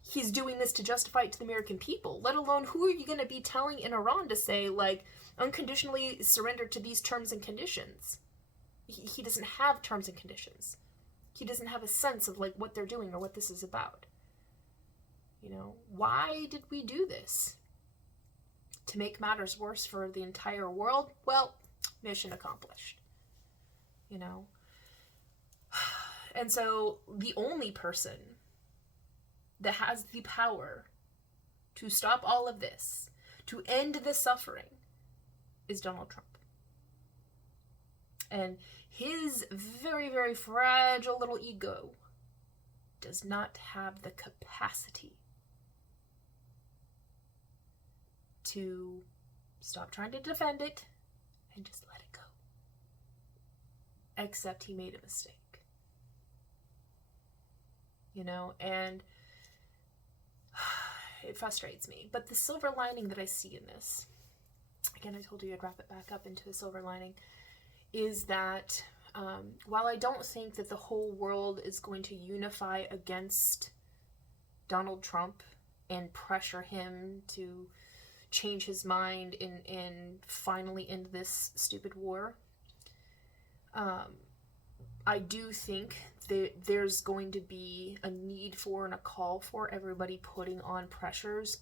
he's doing this to justify it to the American people, let alone who are you going to be telling in Iran to say, unconditionally surrender to these terms and conditions? He doesn't have terms and conditions. He doesn't have a sense of what they're doing or what this is about. Why did we do this? To make matters worse for the entire world? Well, mission accomplished. And so the only person that has the power to stop all of this, to end the suffering, is Donald Trump. And his very, very fragile little ego does not have the capacity to stop trying to defend it and just let it go. Except he made a mistake. And it frustrates me. But the silver lining that I see in this, again, I told you I'd wrap it back up into a silver lining, is that while I don't think that the whole world is going to unify against Donald Trump and pressure him to change his mind and finally end this stupid war, I do think there's going to be a need for and a call for everybody putting on pressures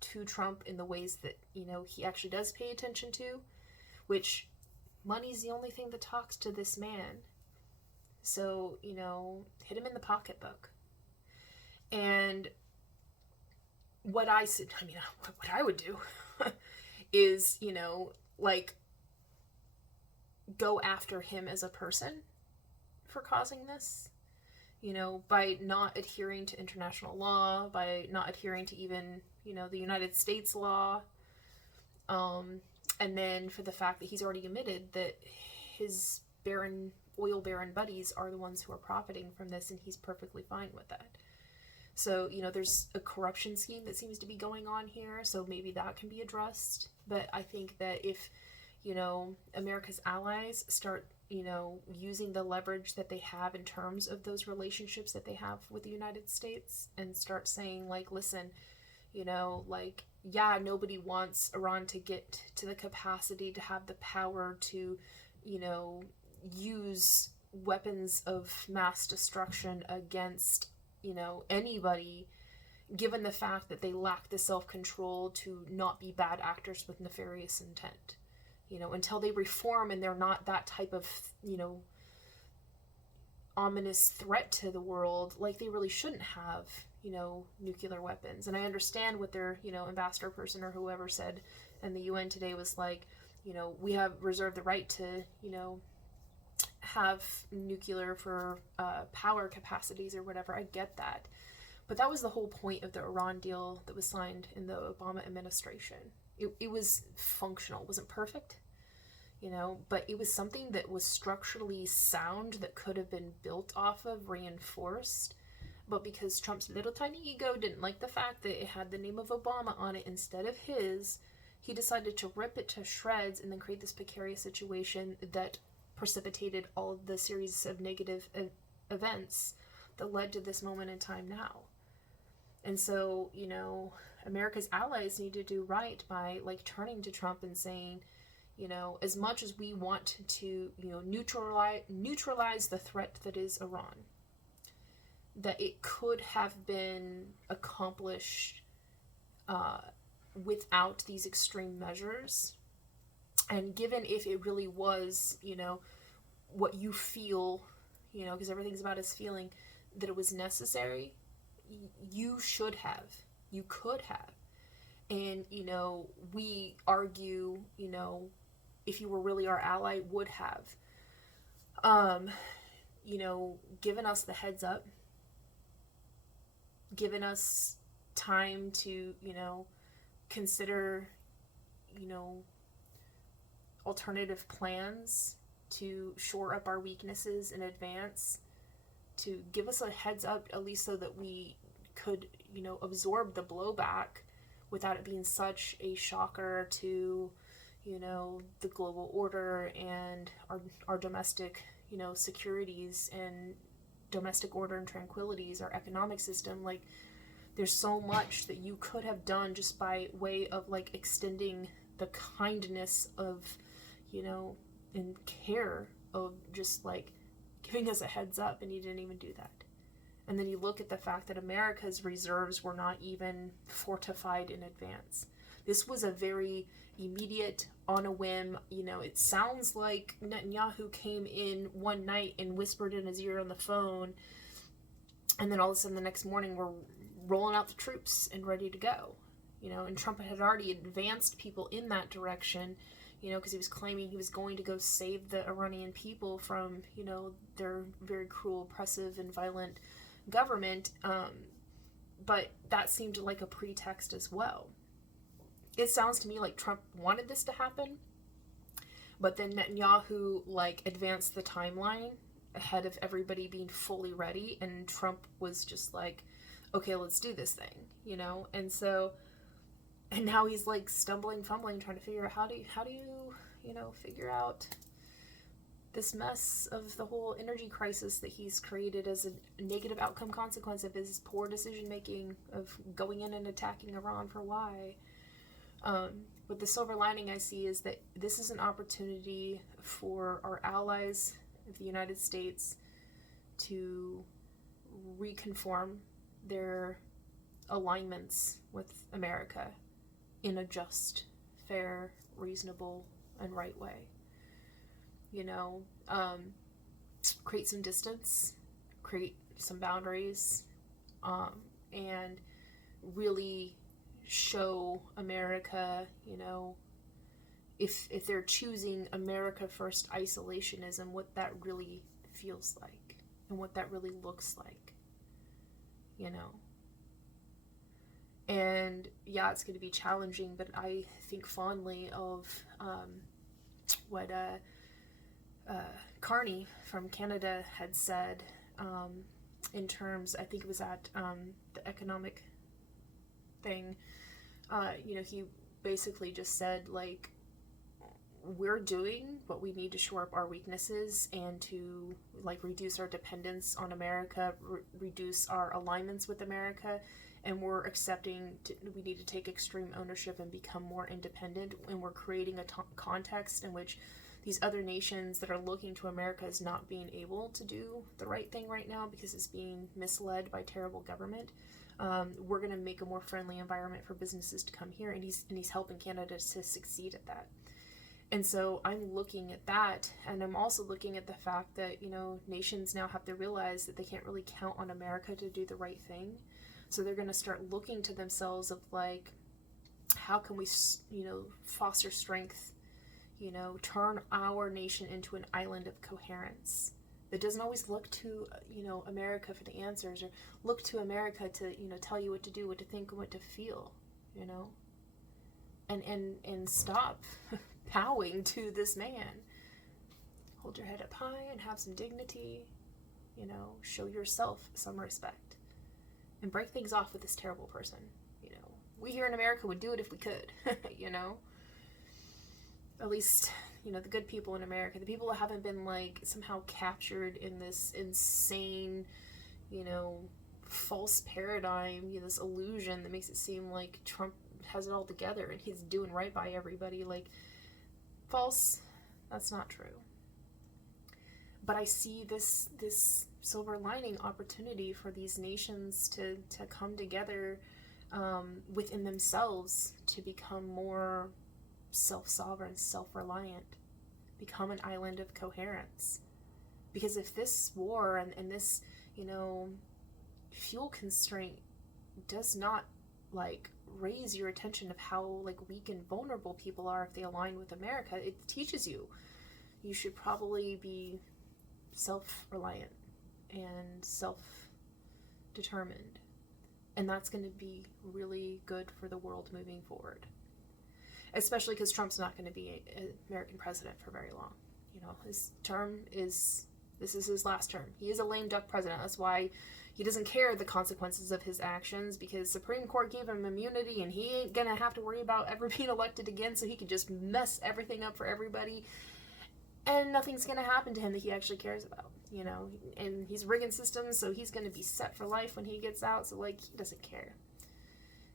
to Trump in the ways that, he actually does pay attention to, which money's the only thing that talks to this man. So, hit him in the pocketbook. And what I would do is, go after him as a person for causing this, by not adhering to international law, by not adhering to even, the United States law. And then for the fact that he's already admitted that his oil baron buddies are the ones who are profiting from this, and he's perfectly fine with that. So, there's a corruption scheme that seems to be going on here, so maybe that can be addressed. But I think that if, America's allies start, using the leverage that they have in terms of those relationships that they have with the United States, and start saying, listen, nobody wants Iran to get to the capacity to have the power to, use weapons of mass destruction against, anybody, given the fact that they lack the self-control to not be bad actors with nefarious intent. Until they reform and they're not that type of, ominous threat to the world, they really shouldn't have, nuclear weapons. And I understand what their, ambassador person or whoever said in the UN today was we have reserved the right to, have nuclear for power capacities or whatever. I get that. But that was the whole point of the Iran deal that was signed in the Obama administration. It was functional. It wasn't perfect, but it was something that was structurally sound, that could have been built off of, reinforced. But because Trump's little tiny ego didn't like the fact that it had the name of Obama on it instead of his, he decided to rip it to shreds and then create this precarious situation that precipitated all of the series of negative events that led to this moment in time now. And so, America's allies need to do right by turning to Trump and saying, as much as we want to, neutralize the threat that is Iran, that it could have been accomplished without these extreme measures. And given if it really was, what you feel, because everything's about his feeling, that it was necessary, you could have. And, we argue, if you were really our ally, would have, given us the heads up, given us time to, consider, alternative plans to shore up our weaknesses in advance, to give us a heads up, at least so that we could, absorb the blowback without it being such a shocker to, the global order and our domestic, securities and domestic order and tranquilities, our economic system. There's so much that you could have done just by way of extending the kindness of, and care of just giving us a heads up, and you didn't even do that. And then you look at the fact that America's reserves were not even fortified in advance. This was a very immediate, on a whim, it sounds like Netanyahu came in one night and whispered in his ear on the phone, and then all of a sudden the next morning we're rolling out the troops and ready to go. And Trump had already advanced people in that direction, because he was claiming he was going to go save the Iranian people from, their very cruel, oppressive, and violent government. But that seemed like a pretext as well. It sounds to me like Trump wanted this to happen, but then Netanyahu advanced the timeline ahead of everybody being fully ready, and Trump was just okay, let's do this thing, and so, and now he's stumbling, fumbling, trying to figure out how do you figure out this mess of the whole energy crisis that he's created as a negative outcome consequence of his poor decision making of going in and attacking Iran for why. But the silver lining I see is that this is an opportunity for our allies of the United States to reconform their alignments with America in a just, fair, reasonable, and right way. Create some distance, create some boundaries, and really show America, if they're choosing America first isolationism, what that really feels like and what that really looks like, And yeah, it's going to be challenging, but I think fondly of what Carney from Canada had said in terms, I think it was at the economic thing, he basically just said, like, we're doing what we need to shore up our weaknesses and to, like, reduce our dependence on America, reduce our alignments with America, and we're accepting we need to take extreme ownership and become more independent, and we're creating a context in which these other nations that are looking to America as not being able to do the right thing right now because it's being misled by terrible government. We're going to make a more friendly environment for businesses to come here, and he's helping Canada to succeed at that. And so I'm looking at that, and I'm also looking at the fact that, nations now have to realize that they can't really count on America to do the right thing. So they're going to start looking to themselves of, like, how can we, foster strength, turn our nation into an island of coherence that doesn't always look to, America for the answers, or look to America to, tell you what to do, what to think, and what to feel, and stop bowing to this man. Hold your head up high and have some dignity, show yourself some respect, and break things off with this terrible person. We here in America would do it if we could, At least, the good people in America, the people that haven't been, like, somehow captured in this insane, false paradigm, this illusion that makes it seem like Trump has it all together and he's doing right by everybody. Like, false. That's not true. But I see this silver lining opportunity for these nations to come together within themselves to become more self-sovereign, self-reliant, become an island of coherence. Because if this war and this, fuel constraint does not, like, raise your attention of how, like, weak and vulnerable people are if they align with America, it teaches you should probably be self-reliant and self-determined. And that's going to be really good for the world moving forward. Especially because Trump's not going to be an American president for very long. His term this is his last term. He is a lame duck president. That's why he doesn't care the consequences of his actions, because Supreme Court gave him immunity and he ain't going to have to worry about ever being elected again, so he can just mess everything up for everybody. And nothing's going to happen to him that he actually cares about, And he's rigging systems, so he's going to be set for life when he gets out, so, like, he doesn't care.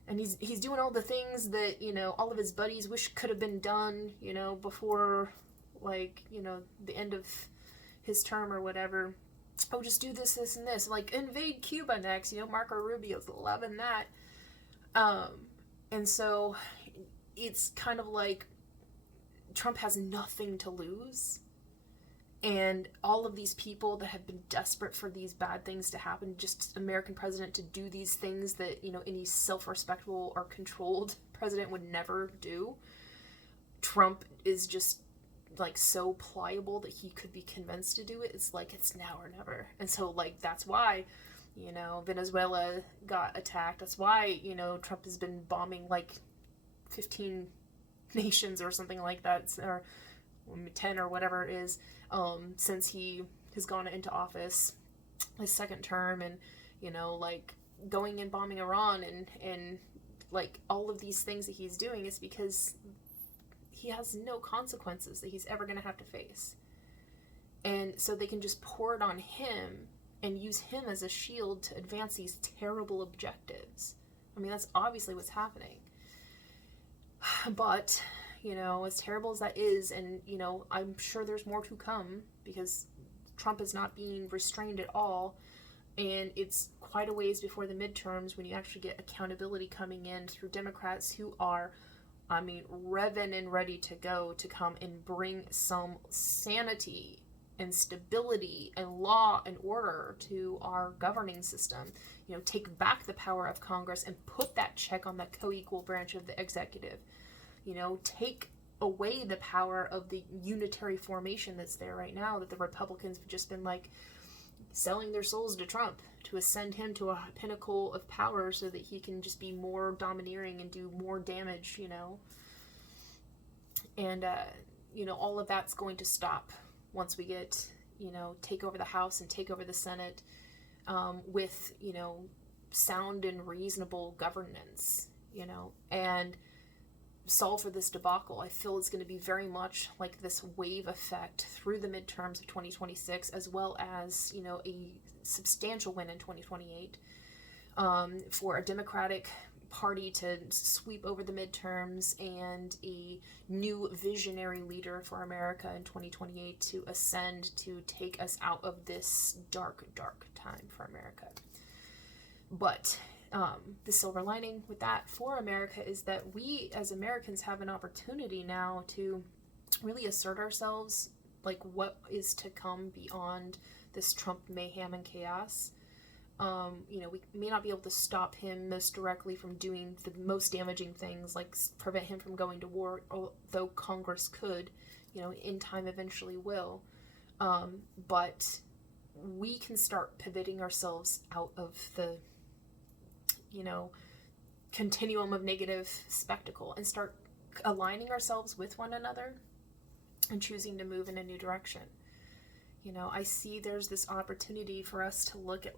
And he's doing all the things that, all of his buddies wish could have been done, before, like, the end of his term or whatever. Oh, just do this, this, and this. Like, invade Cuba next, Marco Rubio's loving that. And so it's kind of like Trump has nothing to lose. And all of these people that have been desperate for these bad things to happen, just American president to do these things that, any self-respectable or controlled president would never do. Trump is just, like, so pliable that he could be convinced to do it. It's like, it's now or never. And so, like, that's why, Venezuela got attacked. That's why, Trump has been bombing, like, 15 nations or something like that, or 10 or whatever it is, since he has gone into office, his second term, and, like, going and bombing Iran and like, all of these things that he's doing is because he has no consequences that he's ever going to have to face. And so they can just pour it on him and use him as a shield to advance these terrible objectives. I mean, that's obviously what's happening. But, as terrible as that is, and, I'm sure there's more to come, because Trump is not being restrained at all. And it's quite a ways before the midterms when you actually get accountability coming in through Democrats who are, revving and ready to go to come and bring some sanity and stability and law and order to our governing system. Take back the power of Congress and put that check on the co-equal branch of the executive. Take away the power of the unitary formation that's there right now, that the Republicans have just been selling their souls to Trump to ascend him to a pinnacle of power so that he can just be more domineering and do more damage, And, all of that's going to stop once we get, take over the House and take over the Senate with, sound and reasonable governance, and solve for this debacle. I feel it's going to be very much like this wave effect through the midterms of 2026, as well as, a substantial win in 2028 for a Democratic Party to sweep over the midterms and a new visionary leader for America in 2028 to ascend to take us out of this dark, dark time for America. But the silver lining with that for America is that we as Americans have an opportunity now to really assert ourselves, what is to come beyond this Trump mayhem and chaos. We may not be able to stop him most directly from doing the most damaging things, like prevent him from going to war, although Congress could, in time eventually will. But we can start pivoting ourselves out of the continuum of negative spectacle and start aligning ourselves with one another and choosing to move in a new direction. I see there's this opportunity for us to look at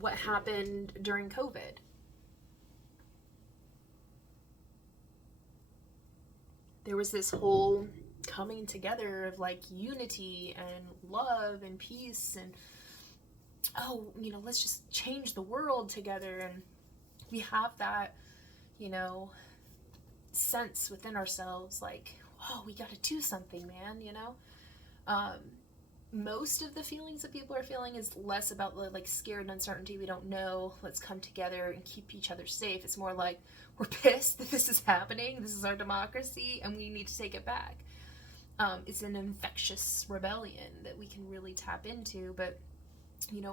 what happened during COVID. There was this whole coming together of unity and love and peace and let's just change the world together. And we have that, sense within ourselves, we got to do something, man, most of the feelings that people are feeling is less about scared and uncertainty. We don't know. Let's come together and keep each other safe. It's more we're pissed that this is happening. This is our democracy and we need to take it back. It's an infectious rebellion that we can really tap into. But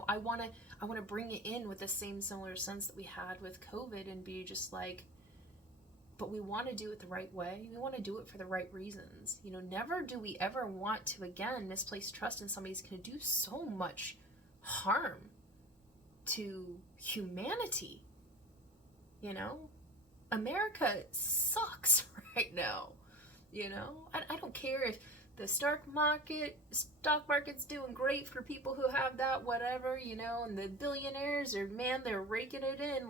I want to bring it in with the same similar sense that we had with COVID and be just but we want to do it the right way. We want to do it for the right reasons. Never do we ever want to, again, misplace trust in somebody who's going to do so much harm to humanity. America sucks right now. I don't care if the stock market's doing great for people who have that, whatever, and the billionaires they're raking it in.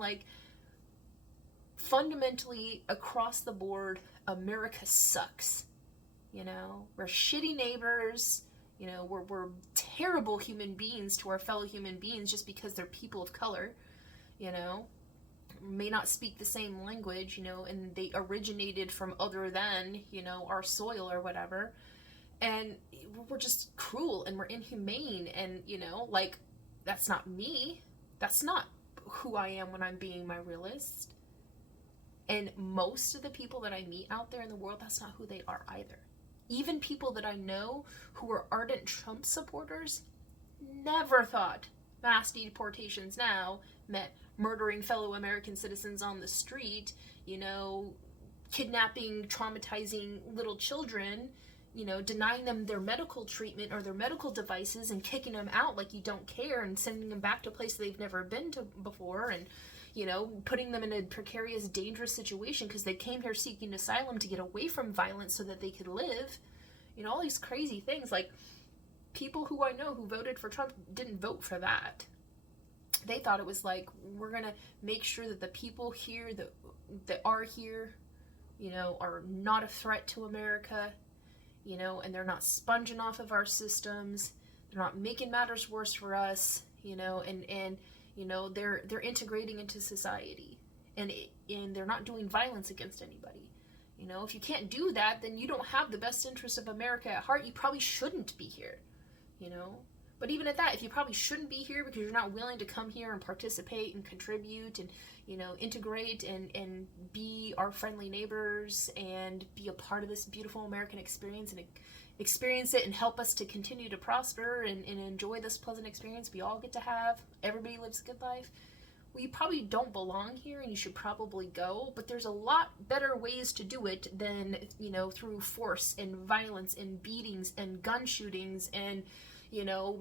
Fundamentally, across the board, America sucks. We're shitty neighbors. We're terrible human beings to our fellow human beings just because they're people of color. May not speak the same language, and they originated from other than, our soil or whatever. And we're just cruel and we're inhumane and, that's not me. That's not who I am when I'm being my realist. And most of the people that I meet out there in the world, that's not who they are either. Even people that I know who are ardent Trump supporters never thought mass deportations now meant murdering fellow American citizens on the street, kidnapping, traumatizing little children, denying them their medical treatment or their medical devices and kicking them out like you don't care and sending them back to a place they've never been to before and, putting them in a precarious, dangerous situation because they came here seeking asylum to get away from violence so that they could live. All these crazy things. People who I know who voted for Trump didn't vote for that. They thought it was we're going to make sure that the people here that are here, are not a threat to America, and they're not sponging off of our systems. They're not making matters worse for us, and they're integrating into society and they're not doing violence against anybody. You know, if you can't do that, then you don't have the best interest of America at heart. You probably shouldn't be here, you know? But even at that, if you probably shouldn't be here because you're not willing to come here and participate and contribute and, you know, integrate and be our friendly neighbors and be a part of this beautiful American experience and experience it and help us to continue to prosper and enjoy this pleasant experience we all get to have. Everybody lives a good life. Well, you probably don't belong here and you should probably go, but there's a lot better ways to do it than, you know, through force and violence and beatings and gun shootings and, you know,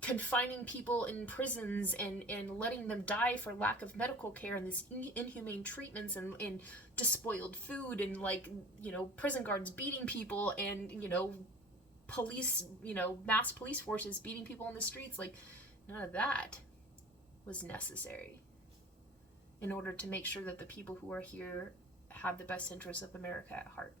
confining people in prisons and letting them die for lack of medical care and this inhumane treatments and despoiled food and, like, you know, prison guards beating people and, you know, police, you know, mass police forces beating people on the streets. Like, none of that was necessary in order to make sure that the people who are here have the best interests of America at heart.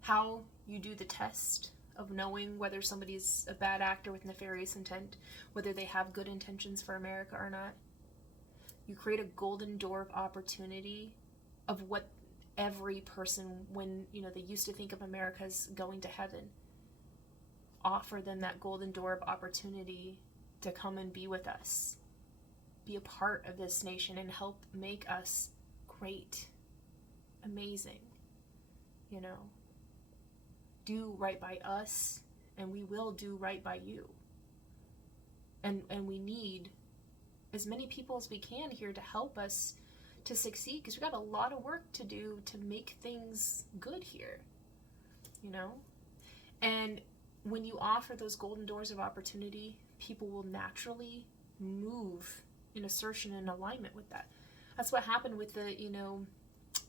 How you do the test of knowing whether somebody's a bad actor with nefarious intent, whether they have good intentions for America or not, you create a golden door of opportunity of what every person, when, you know, they used to think of America as going to heaven, offer them that golden door of opportunity to come and be with us, be a part of this nation and help make us great, amazing, you know. Do right by us and we will do right by you. And we need as many people as we can here to help us to succeed, because we got a lot of work to do to make things good here, you know. And when you offer those golden doors of opportunity, people will naturally move in assertion and alignment with that. That's what happened with the, you know,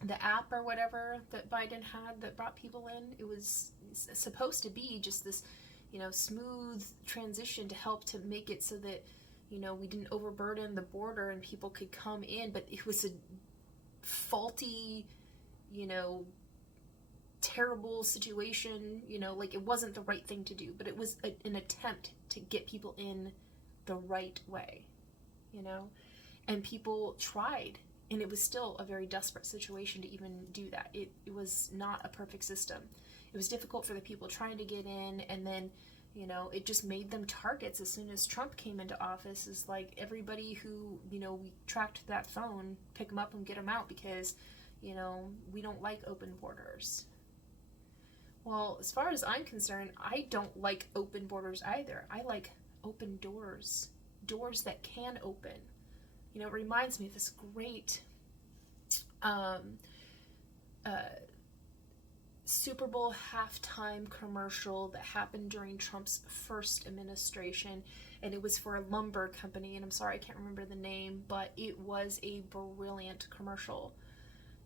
the app or whatever that Biden had that brought people in. It was supposed to be just this, you know, smooth transition to help to make it so that, you know, we didn't overburden the border and people could come in, but it was a faulty, you know, terrible situation, you know, like it wasn't the right thing to do, but it was an attempt to get people in the right way, you know, and people tried, and it was still a very desperate situation to even do that. It was not a perfect system. It was difficult for the people trying to get in, and then, you know, it just made them targets as soon as Trump came into office. Is like everybody who, you know, we tracked that phone, pick them up and get them out because, you know, we don't like open borders. Well, as far as I'm concerned, I don't like open borders either. I like open doors, doors that can open. You know, it reminds me of this great Super Bowl halftime commercial that happened during Trump's first administration, and it was for a lumber company, and I'm sorry I can't remember the name, but it was a brilliant commercial.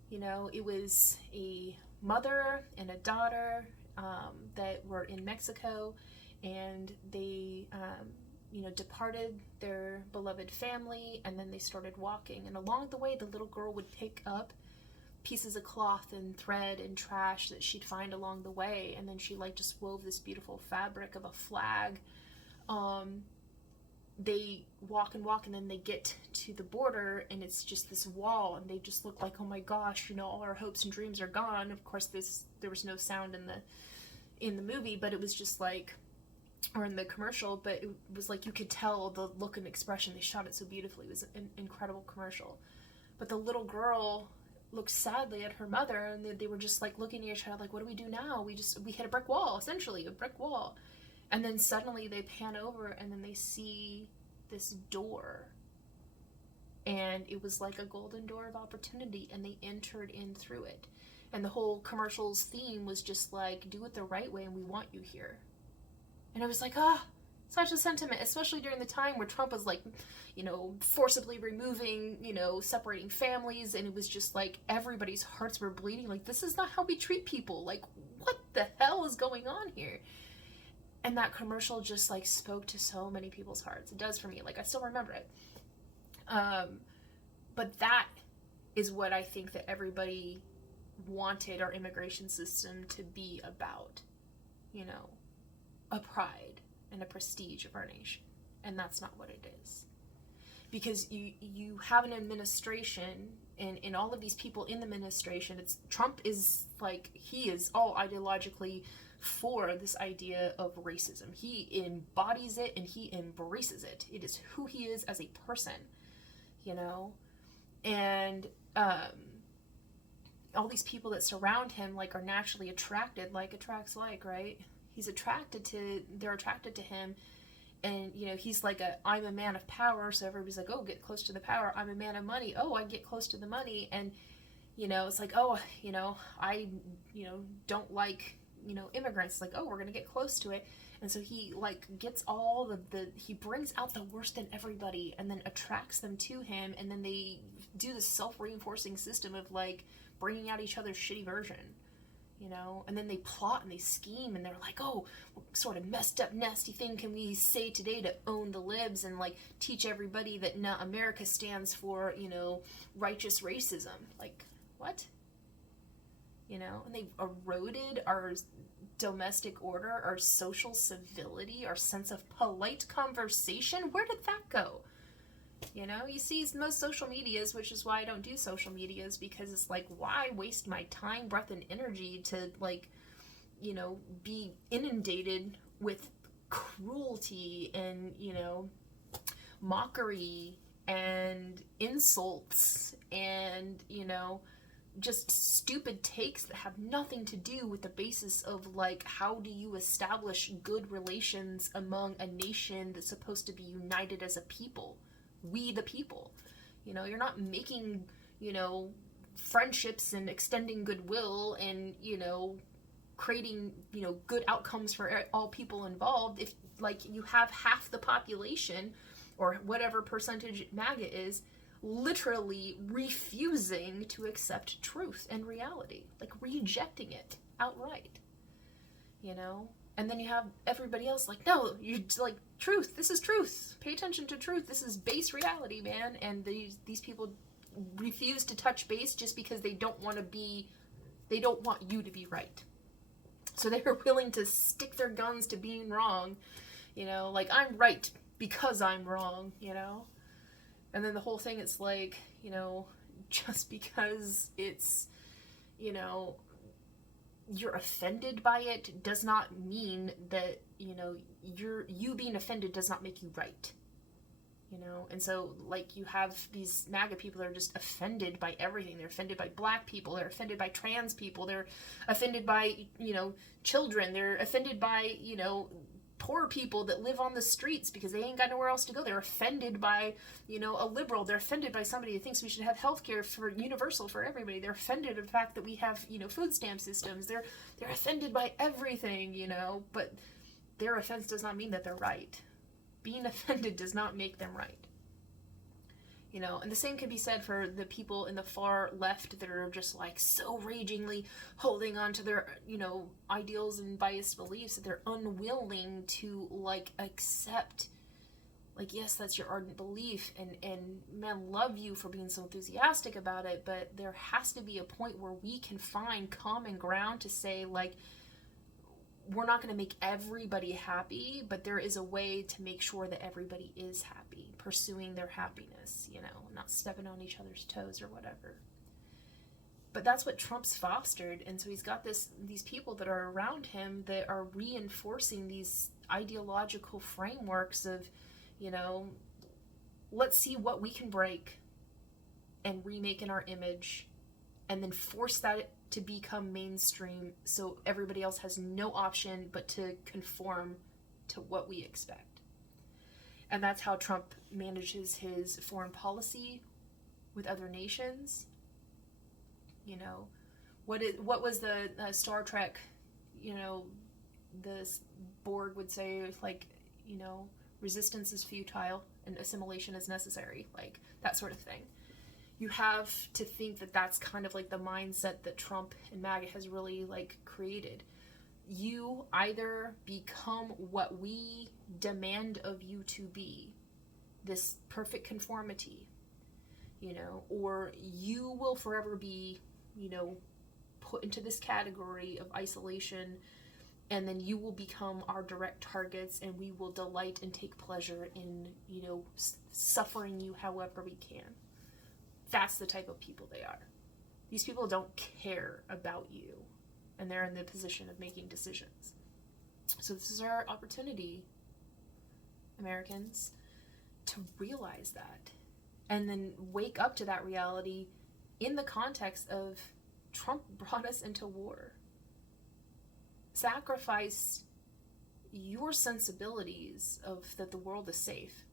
You know, it was a mother and a daughter that were in Mexico, and they you know, departed their beloved family, and then they started walking, and along the way the little girl would pick up pieces of cloth and thread and trash that she'd find along the way, and then she like just wove this beautiful fabric of a flag. They walk and walk, and then they get to the border, and it's just this wall, and they just look like, oh my gosh, you know, all our hopes and dreams are gone. Of course, there was no sound in the movie, but it was just like, or in the commercial, but it was like you could tell the look and expression. They shot it so beautifully. It was an incredible commercial. But the little girl looked sadly at her mother, and they were just like looking at each other like, what do we do now? We hit a brick wall, essentially, a brick wall. And then suddenly they pan over, and then they see this door. And it was like a golden door of opportunity, and they entered in through it. And the whole commercial's theme was just like, do it the right way, and we want you here. And it was like, such a sentiment, especially during the time where Trump was like, you know, forcibly removing, you know, separating families, and it was just like everybody's hearts were bleeding. Like, this is not how we treat people. Like, what the hell is going on here? And that commercial just like spoke to so many people's hearts. It does for me. Like, I still remember it. But that is what I think that everybody wanted our immigration system to be about, you know, a pride and a prestige of our nation. And that's not what it is. because you have an administration, and all of these people in the administration, Trump is like, he is all ideologically for this idea of racism. He embodies it and he embraces it. It is who he is as a person, you know? And all these people that surround him, like, are naturally attracted, like attracts like, right? They're attracted to him. And, you know, he's like I'm a man of power, so everybody's like, oh, get close to the power. I'm a man of money. Oh, I get close to the money. And, you know, it's like, oh, you know, I, you know, don't like, you know, immigrants. Like, oh, we're going to get close to it. And so he, like, gets all he brings out the worst in everybody and then attracts them to him. And then they do this self-reinforcing system of, like, bringing out each other's shitty version. You know, and then they plot and they scheme and they're like, oh, what sort of messed up, nasty thing can we say today to own the libs and, like, teach everybody that America stands for, you know, righteous racism. Like, what? You know, and they've eroded our domestic order, our social civility, our sense of polite conversation. Where did that go? You know, you see most social medias, which is why I don't do social medias, because it's like, why waste my time, breath, and energy to, like, you know, be inundated with cruelty and, you know, mockery and insults and, you know, just stupid takes that have nothing to do with the basis of, like, how do you establish good relations among a nation that's supposed to be united as a people. We the people. You know, you're not making, you know, friendships and extending goodwill and, you know, creating, you know, good outcomes for all people involved if, like, you have half the population or whatever percentage MAGA is literally refusing to accept truth and reality, like rejecting it outright, you know? And then you have everybody else like, no, you're like, truth, this is truth, pay attention to truth, this is base reality, man. And these people refuse to touch base just because they don't want you to be right. So they're willing to stick their guns to being wrong, you know, like, I'm right because I'm wrong, you know? And then the whole thing, it's like, you know, just because it's, you know, you're offended by it does not mean that, you know, you being offended does not make you right, you know? And so, like, you have these MAGA people that are just offended by everything. They're offended by black people, they're offended by trans people, they're offended by, you know, children, they're offended by, you know, poor people that live on the streets because they ain't got nowhere else to go. They're offended by, you know, a liberal. They're offended by somebody who thinks we should have healthcare for universal for everybody. They're offended at the fact that we have, you know, food stamp systems. They're offended by everything, you know, but their offense does not mean that they're right. Being offended does not make them right. You know, and the same can be said for the people in the far left that are just, like, so ragingly holding on to their, you know, ideals and biased beliefs that they're unwilling to, like, accept, like, yes, that's your ardent belief, and man, love you for being so enthusiastic about it, but there has to be a point where we can find common ground to say, like, we're not going to make everybody happy, but there is a way to make sure that everybody is happy, pursuing their happiness, you know, not stepping on each other's toes or whatever. But that's what Trump's fostered, and so he's got these people that are around him that are reinforcing these ideological frameworks of, you know, let's see what we can break and remake in our image, and then force that to become mainstream so everybody else has no option but to conform to what we expect. And that's how Trump manages his foreign policy with other nations. You know, what was the Star Trek, you know, the board would say, like, you know, resistance is futile and assimilation is necessary, like that sort of thing. You have to think that that's kind of like the mindset that Trump and MAGA has really, like, created. You either become what we demand of you to be, this perfect conformity, you know, or you will forever be, you know, put into this category of isolation and then you will become our direct targets, and we will delight and take pleasure in, suffering you however we can. That's the type of people they are. These people don't care about you, and they're in the position of making decisions. So this is our opportunity, Americans, to realize that, and then wake up to that reality in the context of Trump brought us into war. Sacrifice your sensibilities of that the world is safe.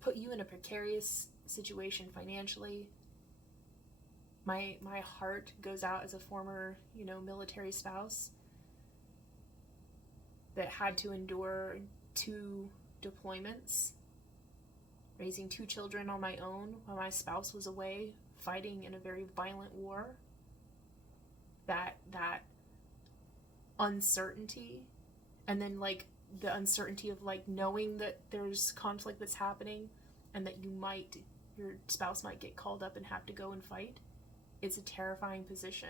Put you in a precarious situation financially. My heart goes out as a former, military spouse that had to endure 2 deployments, raising 2 children on my own while my spouse was away fighting in a very violent war. That uncertainty, and then the uncertainty of knowing that there's conflict that's happening and that your spouse might get called up and have to go and fight. It's a terrifying position.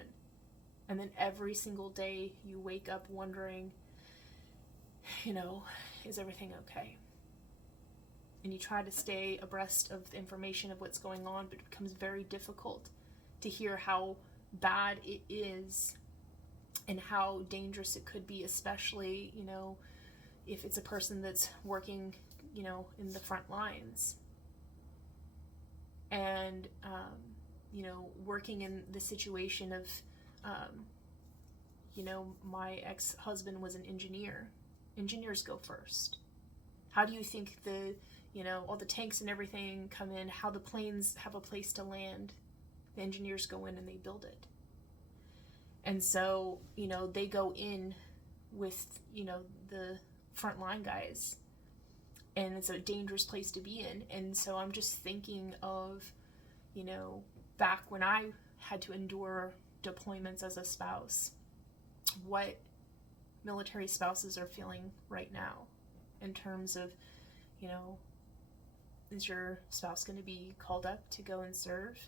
And then every single day you wake up wondering, is everything okay? And you try to stay abreast of the information of what's going on, but it becomes very difficult to hear how bad it is and how dangerous it could be, especially, if it's a person that's working, in the front lines. And, working in the situation of, my ex-husband was an engineer. Engineers go first. How do you think all the tanks and everything come in, how the planes have a place to land? The engineers go in and they build it. And so, they go in with, the frontline guys, and it's a dangerous place to be in. And so I'm just thinking of, back when I had to endure deployments as a spouse, what military spouses are feeling right now in terms of, is your spouse going to be called up to go and serve?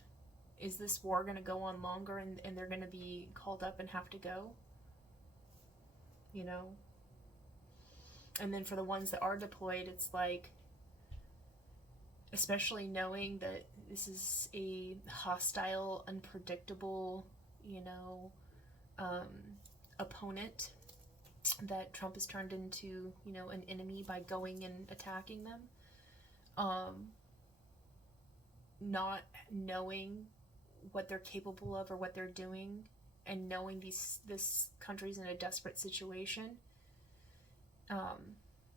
Is this war going to go on longer and they're going to be called up and have to go? And then for the ones that are deployed, it's especially knowing that this is a hostile, unpredictable, opponent that Trump has turned into, an enemy by going and attacking them. Not knowing what they're capable of or what they're doing, and knowing this country's in a desperate situation.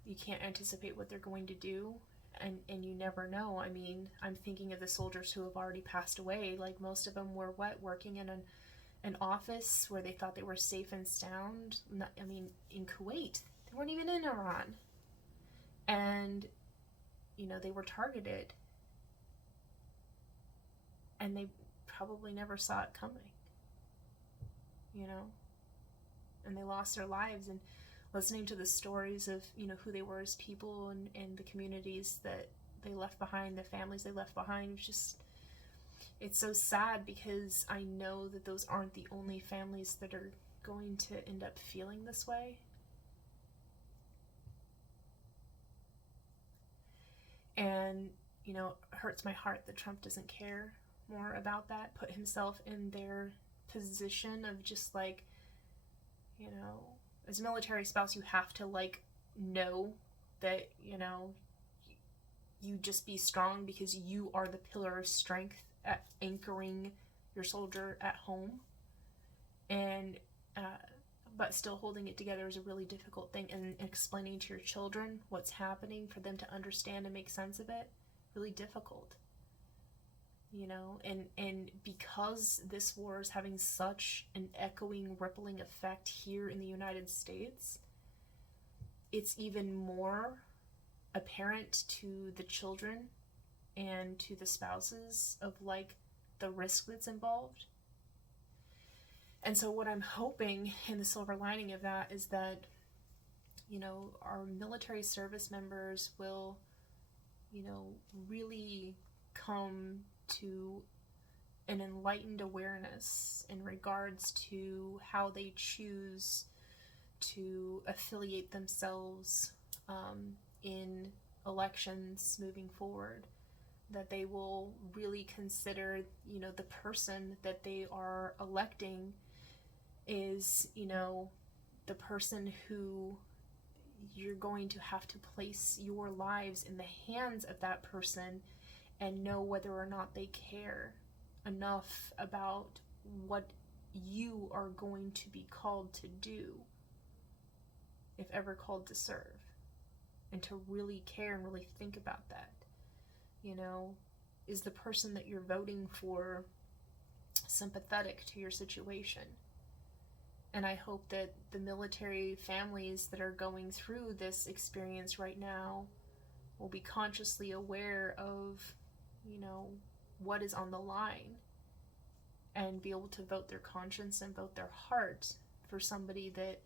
You can't anticipate what they're going to do, and you never know. I mean, I'm thinking of the soldiers who have already passed away. Most of them were working in an office where they thought they were safe and sound. In Kuwait. They weren't even in Iran. And, they were targeted. And they probably never saw it coming. And they lost their lives. And listening to the stories of, who they were as people and the communities that they left behind, the families they left behind, it's so sad, because I know that those aren't the only families that are going to end up feeling this way. And, it hurts my heart that Trump doesn't care more about that, put himself in their position of just as a military spouse, you have to know that, you just be strong because you are the pillar of strength at anchoring your soldier at home. And, but still holding it together is a really difficult thing, and explaining to your children what's happening for them to understand and make sense of it, really difficult. And because this war is having such an echoing, rippling effect here in the United States, it's even more apparent to the children and to the spouses of the risk that's involved. And so what I'm hoping in the silver lining of that is that, our military service members will, really come to an enlightened awareness in regards to how they choose to affiliate themselves in elections moving forward, that they will really consider, the person that they are electing is, the person who you're going to have to place your lives in the hands of that person and know whether or not they care enough about what you are going to be called to do, if ever called to serve, and to really care and really think about that. Is the person that you're voting for sympathetic to your situation? And I hope that the military families that are going through this experience right now will be consciously aware of, what is on the line, and be able to vote their conscience and vote their heart for somebody that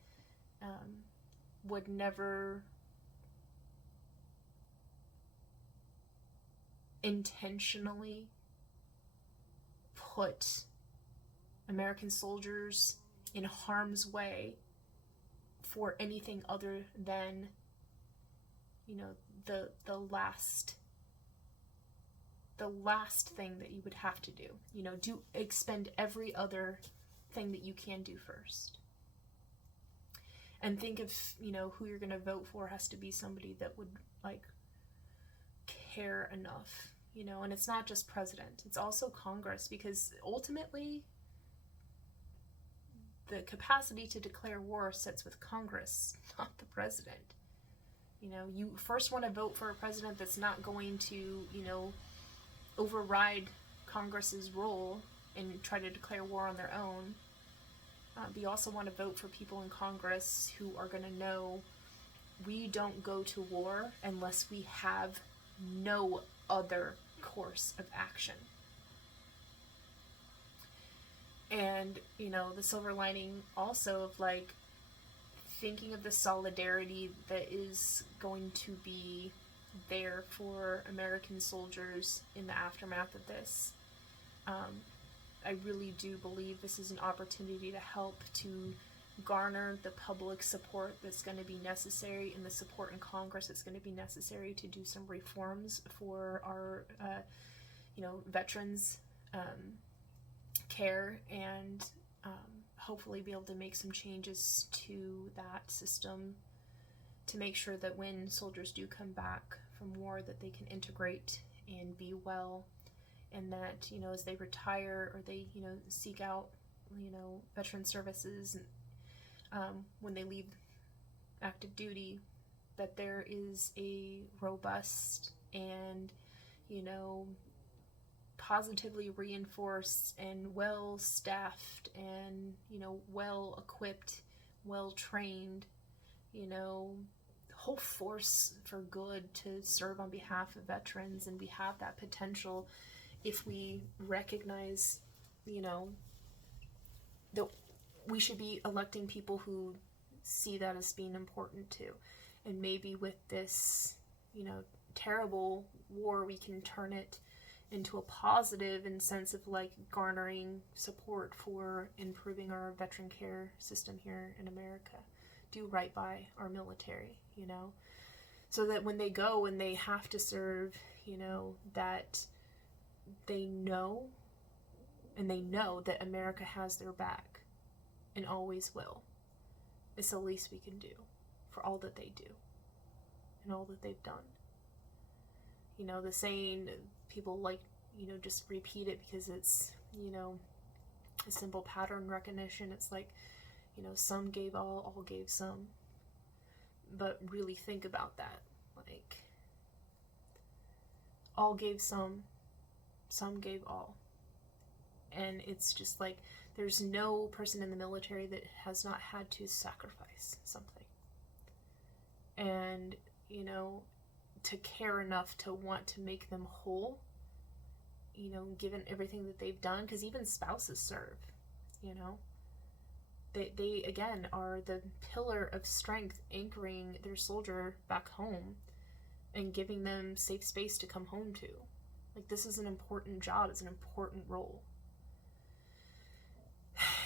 would never intentionally put American soldiers in harm's way for anything other than, the last thing that you would have to do. Expend every other thing that you can do first. And think of, who you're going to vote for has to be somebody that would, care enough, and it's not just president, it's also Congress, because ultimately the capacity to declare war sits with Congress, not the president. You first want to vote for a president that's not going to, override Congress's role and try to declare war on their own. But you also want to vote for people in Congress who are going to know we don't go to war unless we have no other course of action. And, the silver lining also of thinking of the solidarity that is going to be there for American soldiers in the aftermath of this. I really do believe this is an opportunity to help to garner the public support that's going to be necessary, and the support in Congress that's going to be necessary to do some reforms for our, veterans care, and hopefully be able to make some changes to that system to make sure that when soldiers do come back from war, that they can integrate and be well, and that, as they retire or they, seek out, veteran services, when they leave active duty, that there is a robust and, positively reinforced and well-staffed and, well-equipped, well-trained, whole force for good to serve on behalf of veterans. And we have that potential if we recognize, that we should be electing people who see that as being important too. And maybe with this, terrible war, we can turn it into a positive in sense of garnering support for improving our veteran care system here in America. Do right by our military, so that when they go and they have to serve, that they know, and they know that America has their back and always will. It's the least we can do for all that they do and all that they've done. The saying, people just repeat it because it's, a simple pattern recognition. It's some gave all gave some. But really think about that. All gave some gave all. And it's just there's no person in the military that has not had to sacrifice something. And, to care enough to want to make them whole, given everything that they've done, because even spouses serve, They again are the pillar of strength, anchoring their soldier back home and giving them safe space to come home to. This is an important job, it's an important role.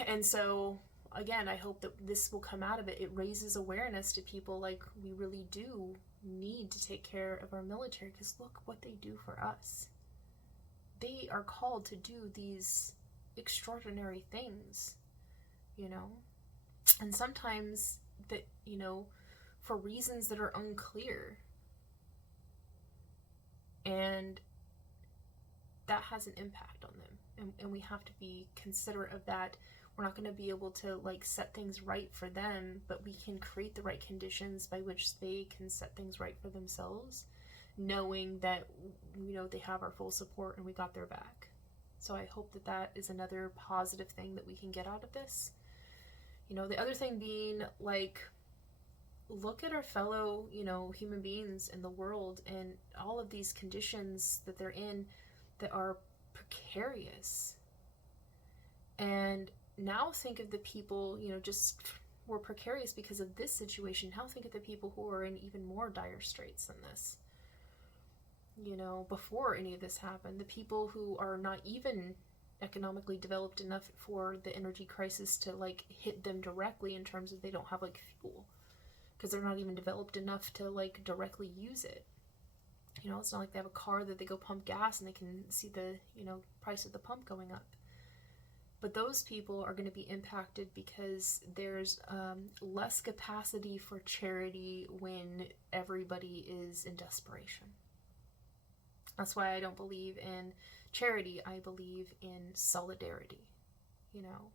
And so, again, I hope that this will come out of it. It raises awareness to people, like, we really do need to take care of our military, because look what they do for us. They are called to do these extraordinary things, you know? And sometimes that, you know, for reasons that are unclear. And that has an impact on them. And we have to be considerate of that. We're not going to be able to, like, set things right for them, but we can create the right conditions by which they can set things right for themselves, knowing that, you know, they have our full support and we got their back. So I hope that that is another positive thing that we can get out of this. You know, the other thing being, like, look at our fellow, you know, human beings in the world and all of these conditions that they're in that are precarious. And now think of the people, you know, just were precarious because of this situation. Now think of the people who are in even more dire straits than this. You know, before any of this happened, the people who are not even economically developed enough for the energy crisis to, like, hit them directly, in terms of they don't have, like, fuel, because they're not even developed enough to, like, directly use it. You know, it's not like they have a car that they go pump gas and they can see the, you know, price of the pump going up. But those people are going to be impacted because there's less capacity for charity when everybody is in desperation. That's why I don't believe in charity. I believe in solidarity. You know,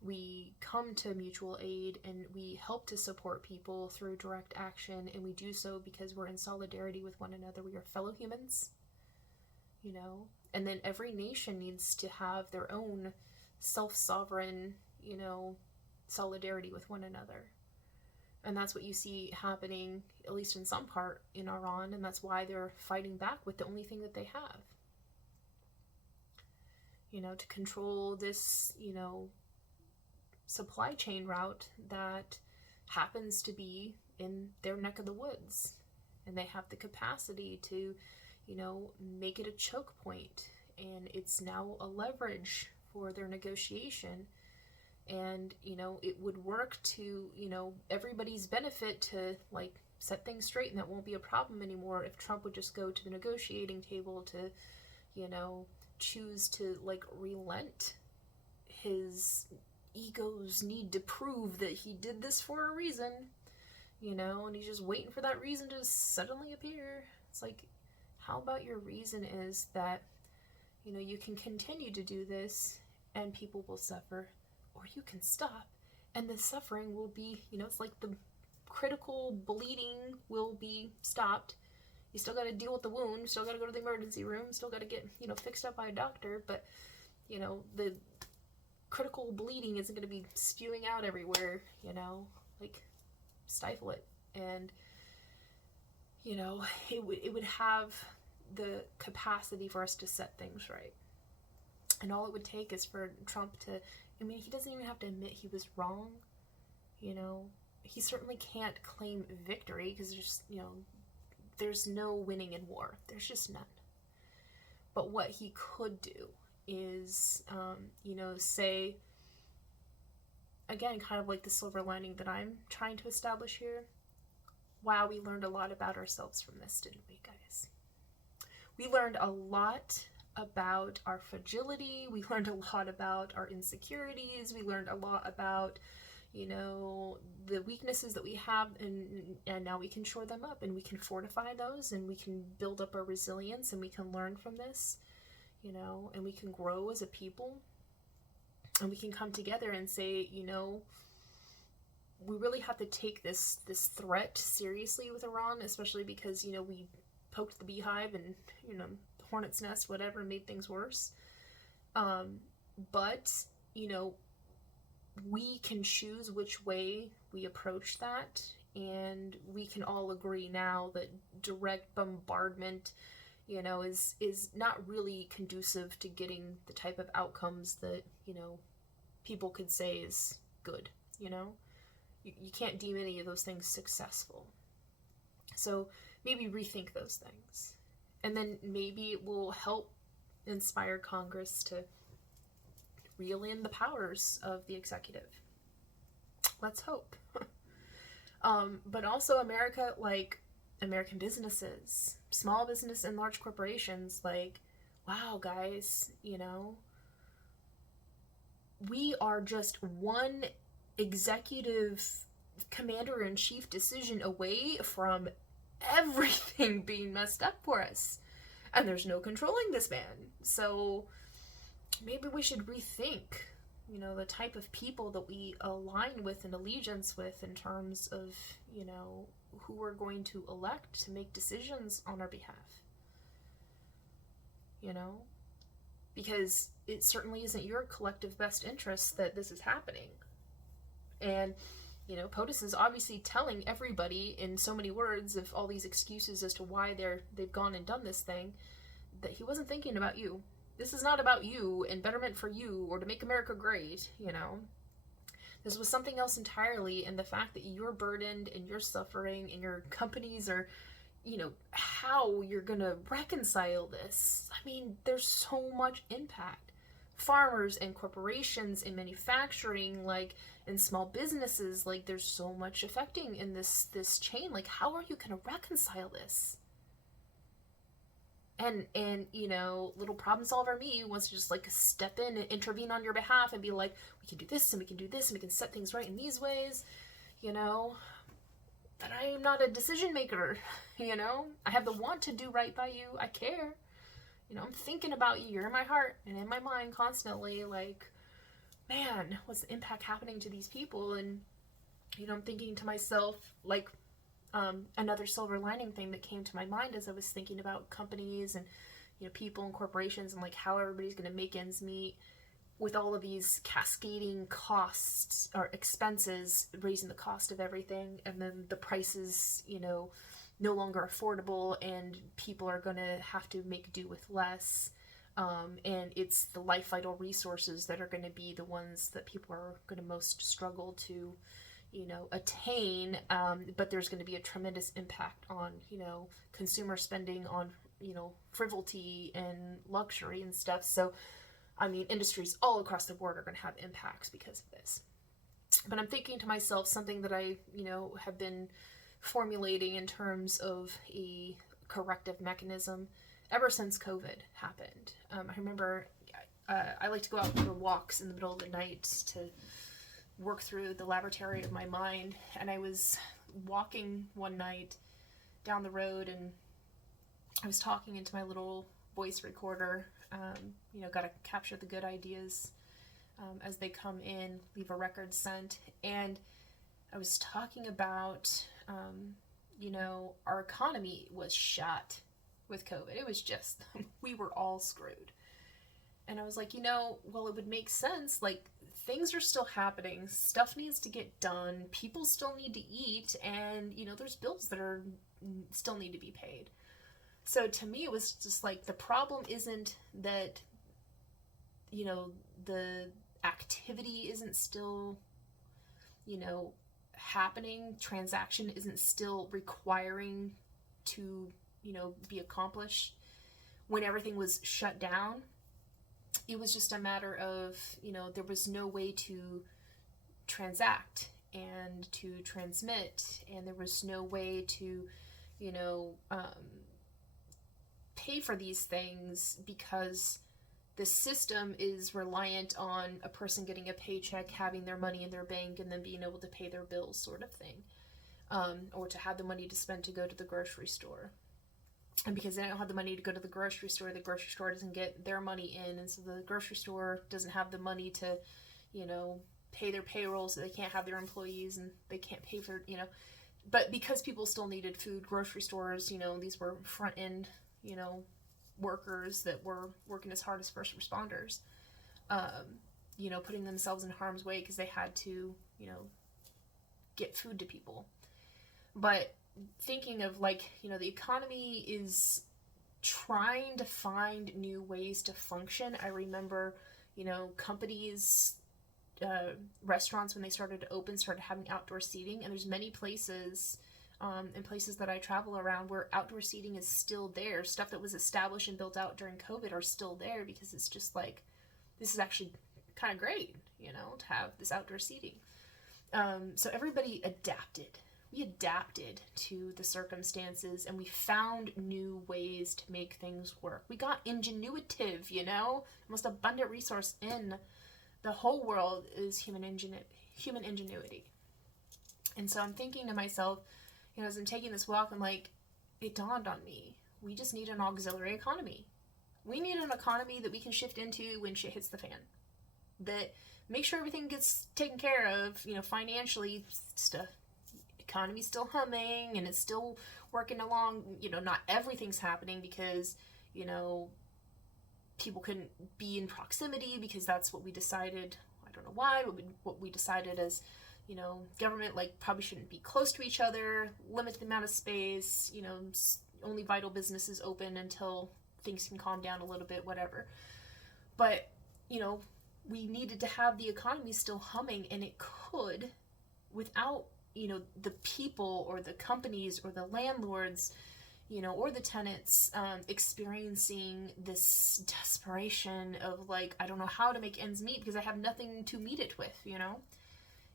we come to mutual aid and we help to support people through direct action, and we do so because we're in solidarity with one another. We are fellow humans, you know, and then every nation needs to have their own self-sovereign, you know, solidarity with one another. And that's what you see happening, at least in some part, in Iran, and that's why they're fighting back with the only thing that they have. You know, to control this, you know, supply chain route that happens to be in their neck of the woods. And they have the capacity to, you know, make it a choke point. And it's now a leverage for their negotiation. And, you know, it would work to, you know, everybody's benefit to, like, set things straight, and that won't be a problem anymore if Trump would just go to the negotiating table to, you know, choose to, like, relent his ego's need to prove that he did this for a reason, you know, and he's just waiting for that reason to suddenly appear. It's like, how about your reason is that, you know, you can continue to do this and people will suffer, or you can stop and the suffering will be, you know, it's like the critical bleeding will be stopped. You still got to deal with the wound, still got to go to the emergency room, still got to get, you know, fixed up by a doctor, but, you know, the critical bleeding isn't going to be spewing out everywhere, you know, like, stifle it. And, you know, it would have the capacity for us to set things right. And all it would take is for Trump to, I mean, he doesn't even have to admit he was wrong, you know. He certainly can't claim victory because there's, you know, there's no winning in war. There's just none. But what he could do is, you know, say, again, kind of like the silver lining that I'm trying to establish here. Wow, we learned a lot about ourselves from this, didn't we, guys? We learned a lot about our fragility. We learned a lot about our insecurities. We learned a lot about, you know, the weaknesses that we have, and now we can shore them up, and we can fortify those, and we can build up our resilience, and we can learn from this, you know, and we can grow as a people, and we can come together and say, you know, we really have to take this threat seriously with Iran, especially because, you know, we poked the beehive and, you know, the hornet's nest, whatever, made things worse. But, you know, we can choose which way we approach that, and we can all agree now that direct bombardment, you know, is not really conducive to getting the type of outcomes that, you know, people could say is good, you know? You can't deem any of those things successful. So maybe rethink those things. And then maybe it will help inspire Congress to reel in the powers of the executive. Let's hope. But also America, like American businesses, small business and large corporations, like, wow, guys, you know, we are just one executive commander-in-chief decision away from everything being messed up for us. And there's no controlling this man. So maybe we should rethink, you know, the type of people that we align with and allegiance with in terms of, you know, who we're going to elect to make decisions on our behalf. You know? Because it certainly isn't your collective best interest that this is happening. And, you know, POTUS is obviously telling everybody in so many words of all these excuses as to why they've gone and done this thing, that he wasn't thinking about you. This is not about you and betterment for you or to make America great, you know. This was something else entirely, and the fact that you're burdened and you're suffering and your companies are, you know, how you're gonna reconcile this. I mean, there's so much impact. Farmers and corporations and manufacturing, like, and small businesses, like, there's so much affecting in this chain. Like, how are you gonna reconcile this? And you know, little problem solver me wants to just like step in and intervene on your behalf and be like, we can do this and we can do this and we can set things right in these ways, you know. But I am not a decision maker, you know. I have the want to do right by you. I care. You know, I'm thinking about you. You're in my heart and in my mind constantly. Like, man, what's the impact happening to these people? And, you know, I'm thinking to myself, like, another silver lining thing that came to my mind as I was thinking about companies and, you know, people and corporations and like how everybody's going to make ends meet with all of these cascading costs or expenses, raising the cost of everything, and then the prices, you know, no longer affordable and people are going to have to make do with less. And it's the life vital resources that are going to be the ones that people are going to most struggle to, you know, attain, but there's going to be a tremendous impact on, you know, consumer spending on, you know, frivolity and luxury and stuff. So, I mean, industries all across the board are going to have impacts because of this. But I'm thinking to myself something that I, you know, have been formulating in terms of a corrective mechanism ever since COVID happened. I remember I like to go out for walks in the middle of the night to work through the laboratory of my mind, and I was walking one night down the road and I was talking into my little voice recorder. You know, got to capture the good ideas as they come in, leave a record sent, and I was talking about you know, our economy was shot with COVID. It was just, we were all screwed. And I was like, you know, well, it would make sense, like, things are still happening, stuff needs to get done, people still need to eat, and, you know, there's bills that are still need to be paid. So to me, it was just like, the problem isn't that, you know, the activity isn't still, you know, happening, transaction isn't still requiring to, you know, be accomplished when everything was shut down. It was just a matter of, you know, there was no way to transact and to transmit, and there was no way to, you know, pay for these things because the system is reliant on a person getting a paycheck, having their money in their bank, and then being able to pay their bills, sort of thing, or to have the money to spend to go to the grocery store. And because they don't have the money to go to the grocery store doesn't get their money in, and so the grocery store doesn't have the money to, you know, pay their payroll, so they can't have their employees, and they can't pay for, you know. But because people still needed food, grocery stores, you know, these were front end, you know, workers that were working as hard as first responders, you know, putting themselves in harm's way because they had to, you know, get food to people. But thinking of, like, you know, the economy is trying to find new ways to function. I remember, you know, companies, restaurants, when they started to open, started having outdoor seating, and there's many places in places that I travel around where outdoor seating is still there. Stuff that was established and built out during COVID are still there because it's just like, this is actually kind of great, you know, to have this outdoor seating. So everybody adapted. We adapted to the circumstances, and we found new ways to make things work. We got ingenuitive, you know? The most abundant resource in the whole world is human ingenuity. And so I'm thinking to myself, you know, as I'm taking this walk, I'm like, it dawned on me, we just need an auxiliary economy. We need an economy that we can shift into when shit hits the fan. That make sure everything gets taken care of, you know, financially, stuff. Economy's still humming and it's still working along. You know, not everything's happening because, you know, people couldn't be in proximity because that's what we decided. I don't know why, but what we decided as, you know, government, like, probably shouldn't be close to each other, limit the amount of space, you know, only vital businesses open until things can calm down a little bit, whatever. But, you know, we needed to have the economy still humming, and it could without, you know, the people or the companies or the landlords, you know, or the tenants experiencing this desperation of, like, I don't know how to make ends meet because I have nothing to meet it with, you know?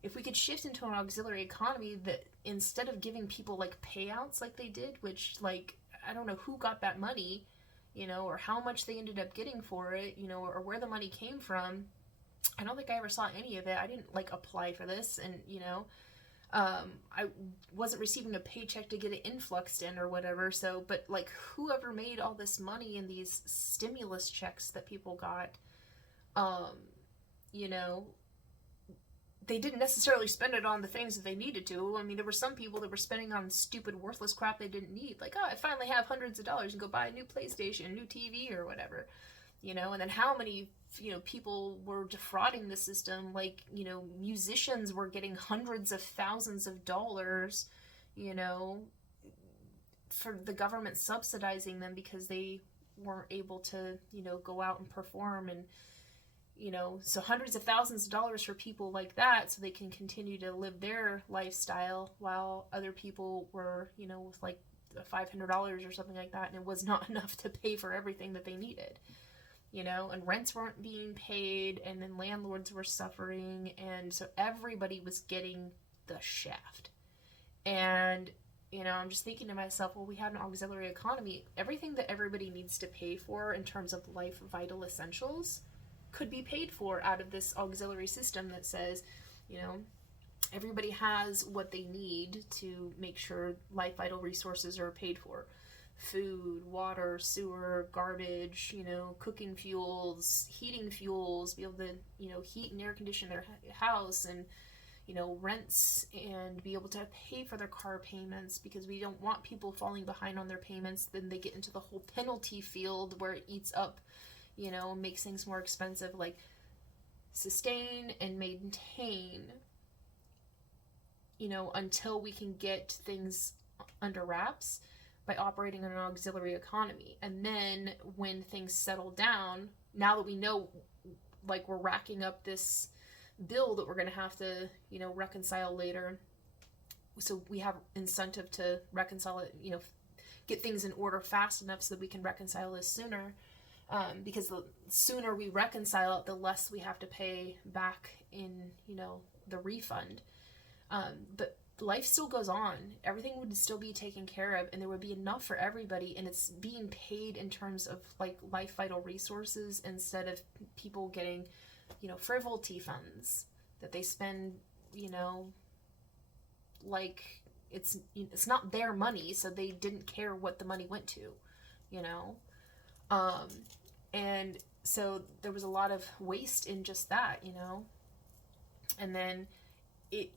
If we could shift into an auxiliary economy that instead of giving people, like, payouts like they did, which, like, I don't know who got that money, you know, or how much they ended up getting for it, you know, or where the money came from. I don't think I ever saw any of it. I didn't, like, apply for this, and, you know, I wasn't receiving a paycheck to get it influxed in or whatever. So, but, like, whoever made all this money in these stimulus checks that people got, you know, they didn't necessarily spend it on the things that they needed to. I mean, there were some people that were spending on stupid, worthless crap they didn't need. Like, oh, I finally have hundreds of dollars and go buy a new PlayStation, a new TV or whatever, you know. And then how many, you know, people were defrauding the system? Like, you know, musicians were getting hundreds of thousands of dollars, you know, for the government subsidizing them because they weren't able to, you know, go out and perform. And, you know, so hundreds of thousands of dollars for people like that so they can continue to live their lifestyle while other people were, you know, with like $500 or something like that, and it was not enough to pay for everything that they needed, you know, and rents weren't being paid, and then landlords were suffering, and so everybody was getting the shaft. And, you know, I'm just thinking to myself, well, we had an auxiliary economy. Everything that everybody needs to pay for in terms of life vital essentials could be paid for out of this auxiliary system that says, you know, everybody has what they need to make sure life vital resources are paid for. Food, water, sewer, garbage, you know, cooking fuels, heating fuels, be able to, you know, heat and air condition their house, and, you know, rents, and be able to pay for their car payments, because we don't want people falling behind on their payments. Then they get into the whole penalty field where it eats up, you know, makes things more expensive. Like, sustain and maintain, you know, until we can get things under wraps by operating in an auxiliary economy. And then when things settle down, now that we know, like, we're racking up this bill that we're going to have to, you know, reconcile later, so we have incentive to reconcile it, you know, get things in order fast enough so that we can reconcile this sooner. Because the sooner we reconcile it, the less we have to pay back in, you know, the refund. But life still goes on. Everything would still be taken care of, and there would be enough for everybody, and it's being paid in terms of, like, life vital resources instead of people getting, you know, frivolity funds that they spend, you know, like it's not their money, so they didn't care what the money went to, you know. And so there was a lot of waste in just that, you know. And then it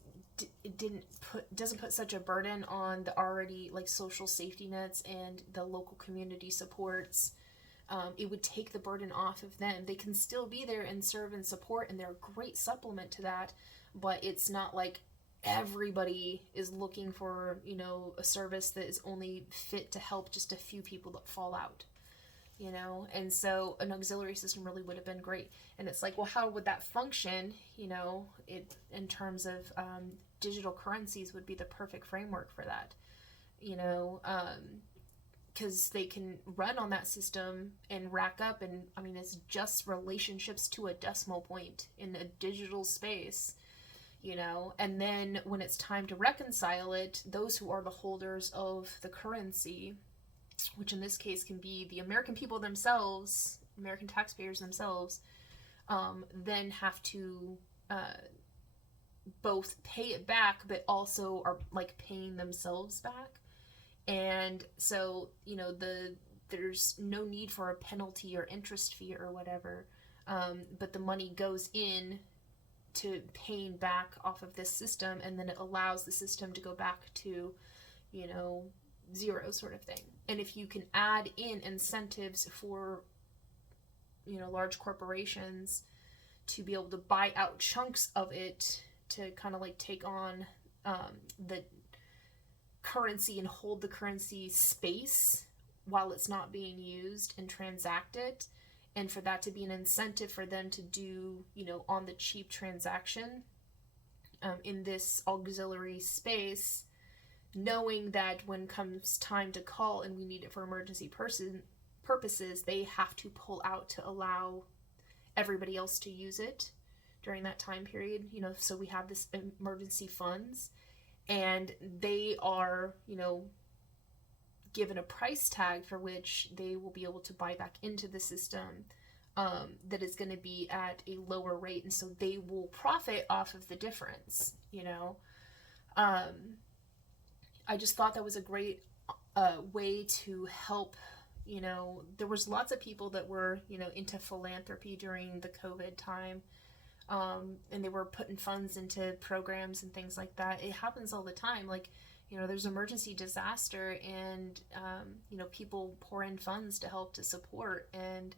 doesn't put such a burden on the already, like, social safety nets and the local community supports. It would take the burden off of them. They can still be there and serve and support, and they're a great supplement to that, but it's not like everybody is looking for, you know, a service that is only fit to help just a few people that fall out, you know. And so an auxiliary system really would have been great. And it's like, well, how would that function? You know, it in terms of digital currencies would be the perfect framework for that, you know. because they can run on that system and rack up, and I mean, it's just relationships to a decimal point in a digital space, you know. And then when it's time to reconcile it, those who are the holders of the currency, which in this case can be the American people themselves, American taxpayers themselves, then have to both pay it back, but also are like paying themselves back. And so, you know, there's no need for a penalty or interest fee or whatever, but the money goes in to paying back off of this system, and then it allows the system to go back to, you know, zero sort of thing. And if you can add in incentives for, you know, large corporations to be able to buy out chunks of it to kind of like take on the currency and hold the currency space while it's not being used and transact it, and for that to be an incentive for them to do, you know, on the cheap transaction in this auxiliary space, knowing that when comes time to call and we need it for emergency purposes, they have to pull out to allow everybody else to use it during that time period, you know. So we have this emergency funds, and they are, you know, given a price tag for which they will be able to buy back into the system that is going to be at a lower rate, and so they will profit off of the difference, you know. I just thought that was a great way to help, you know. There was lots of people that were, you know, into philanthropy during the COVID time, and they were putting funds into programs and things like that. It happens all the time. Like, you know, there's emergency disaster, and, you know, people pour in funds to help to support. And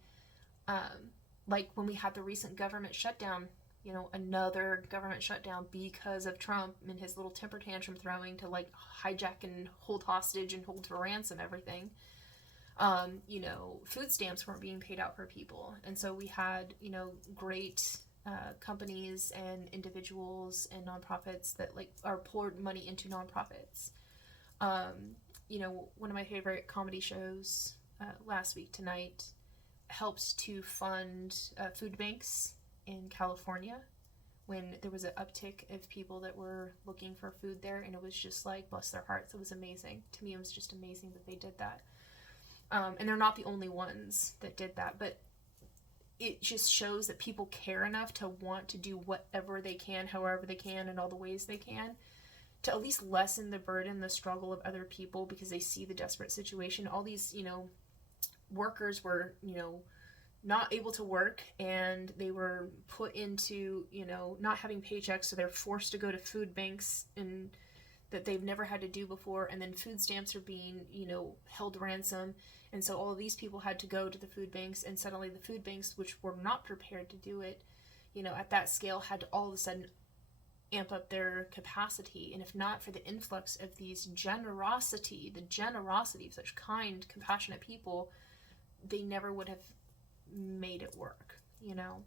like when we had the recent government shutdown, you know, another government shutdown because of Trump and his little temper tantrum throwing to like hijack and hold hostage and hold for ransom everything. You know, food stamps weren't being paid out for people. And so we had, you know, great companies and individuals and nonprofits that like are poured money into nonprofits. You know, one of my favorite comedy shows, Last Week Tonight, helped to fund food banks in California when there was an uptick of people that were looking for food there, and it was just like, bless their hearts, it was amazing. To me, it was just amazing that they did that. And they're not the only ones that did that, but it just shows that people care enough to want to do whatever they can, however they can, in all the ways they can, to at least lessen the burden, the struggle of other people, because they see the desperate situation. All these, you know, workers were, you know, not able to work, and they were put into, you know, not having paychecks, so they're forced to go to food banks and that they've never had to do before, and then food stamps are being, you know, held ransom. And so all of these people had to go to the food banks, and suddenly the food banks, which were not prepared to do it, you know, at that scale, had to all of a sudden amp up their capacity. And if not for the influx of these the generosity of such kind, compassionate people, they never would have made it work, you know.